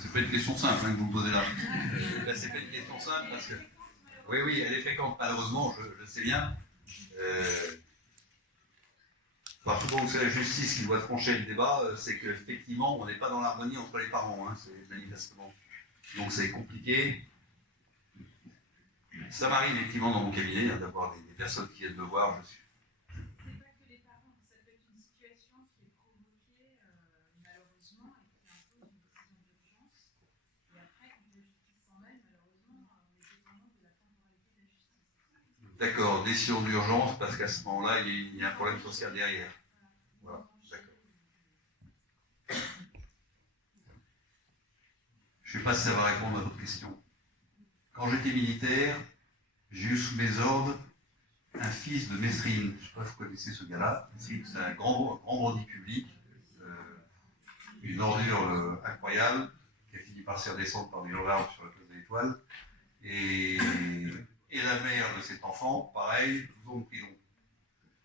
C'est pas une question simple que vous me posez là. C'est pas une question simple parce que. Oui, elle est fréquente, malheureusement, je sais bien. Parfois où c'est la justice qui doit trancher le débat, c'est qu'effectivement, on n'est pas dans l'harmonie entre les parents, hein, c'est manifestement. Donc c'est compliqué. Ça m'arrive effectivement dans mon cabinet hein, d'avoir des personnes qui viennent me voir. C'est pas que les parents, ça peut être une situation qui est provoquée malheureusement et qui impose une décision d'urgence. Et après, quand la justice s'en mêle, malheureusement, on est dépendant de la temporalité de la justice. D'accord, décision d'urgence, parce qu'à ce moment-là, il y a un problème social derrière. Voilà, d'accord. Je ne sais pas si ça va répondre à votre question. Quand j'étais militaire, j'ai eu sous mes ordres un fils de Mesrine. Je ne sais pas si vous connaissez ce gars-là. C'est un grand bandit public, une ordure incroyable, qui a fini par se faire descendre par des gendarmes sur la place de l'Étoile. Et la mère de cet enfant, pareil, 12 ans de prison.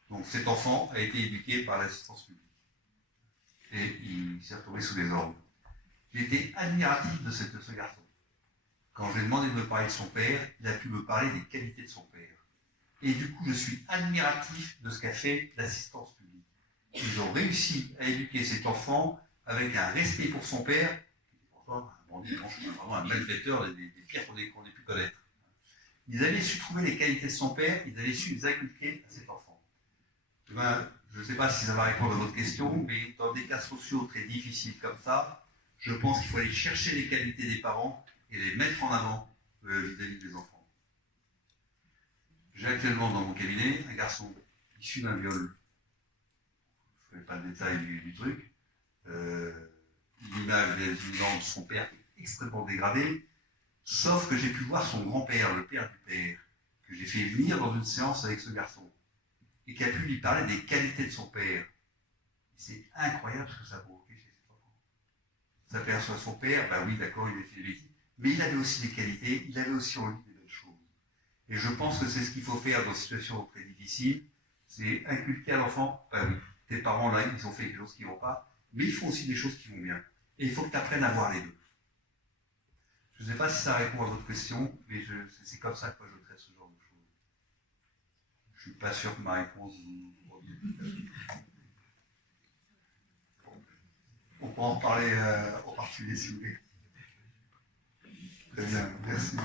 Donc cet enfant a été éduqué par l'assistance publique. Et il s'est retrouvé sous les ordres. J'ai été admiratif de ce garçon. Quand je lui ai demandé de me parler de son père, il a pu me parler des qualités de son père. Et du coup, je suis admiratif de ce qu'a fait l'assistance publique. Ils ont réussi à éduquer cet enfant avec un respect pour son père, qui était pourtant un bandit, vraiment un malfaiteur des pires qu'on ait pu connaître. Ils avaient su trouver les qualités de son père, ils avaient su les inculquer à cet enfant. Ben, je ne sais pas si ça va répondre à votre question, mais dans des cas sociaux très difficiles comme ça, je pense qu'il faut aller chercher les qualités des parents et les mettre en avant vis-à-vis des enfants. J'ai actuellement dans mon cabinet un garçon issu d'un viol. Je ne fais pas le détail du truc. L'image des de son père est extrêmement dégradée, sauf que j'ai pu voir son grand-père, le père du père, que j'ai fait venir dans une séance avec ce garçon, et qui a pu lui parler des qualités de son père. C'est incroyable ce que ça a provoqué chez cet enfant. Ça perçoit son père, ben oui, d'accord, il a fait des bêtises, mais il avait aussi des qualités, il avait aussi en lui des belles choses. Et je pense que c'est ce qu'il faut faire dans des situations très difficiles, c'est inculquer à l'enfant, ben oui, tes parents là, ils ont fait quelque chose qui ne vont pas, mais ils font aussi des choses qui vont bien. Et il faut que tu apprennes à voir les deux. Je ne sais pas si ça répond à votre question, mais c'est comme ça que moi je traite ce genre de choses. Je ne suis pas sûr que ma réponse vous revienne. On peut en parler en particulier si vous voulez. Très bien, merci.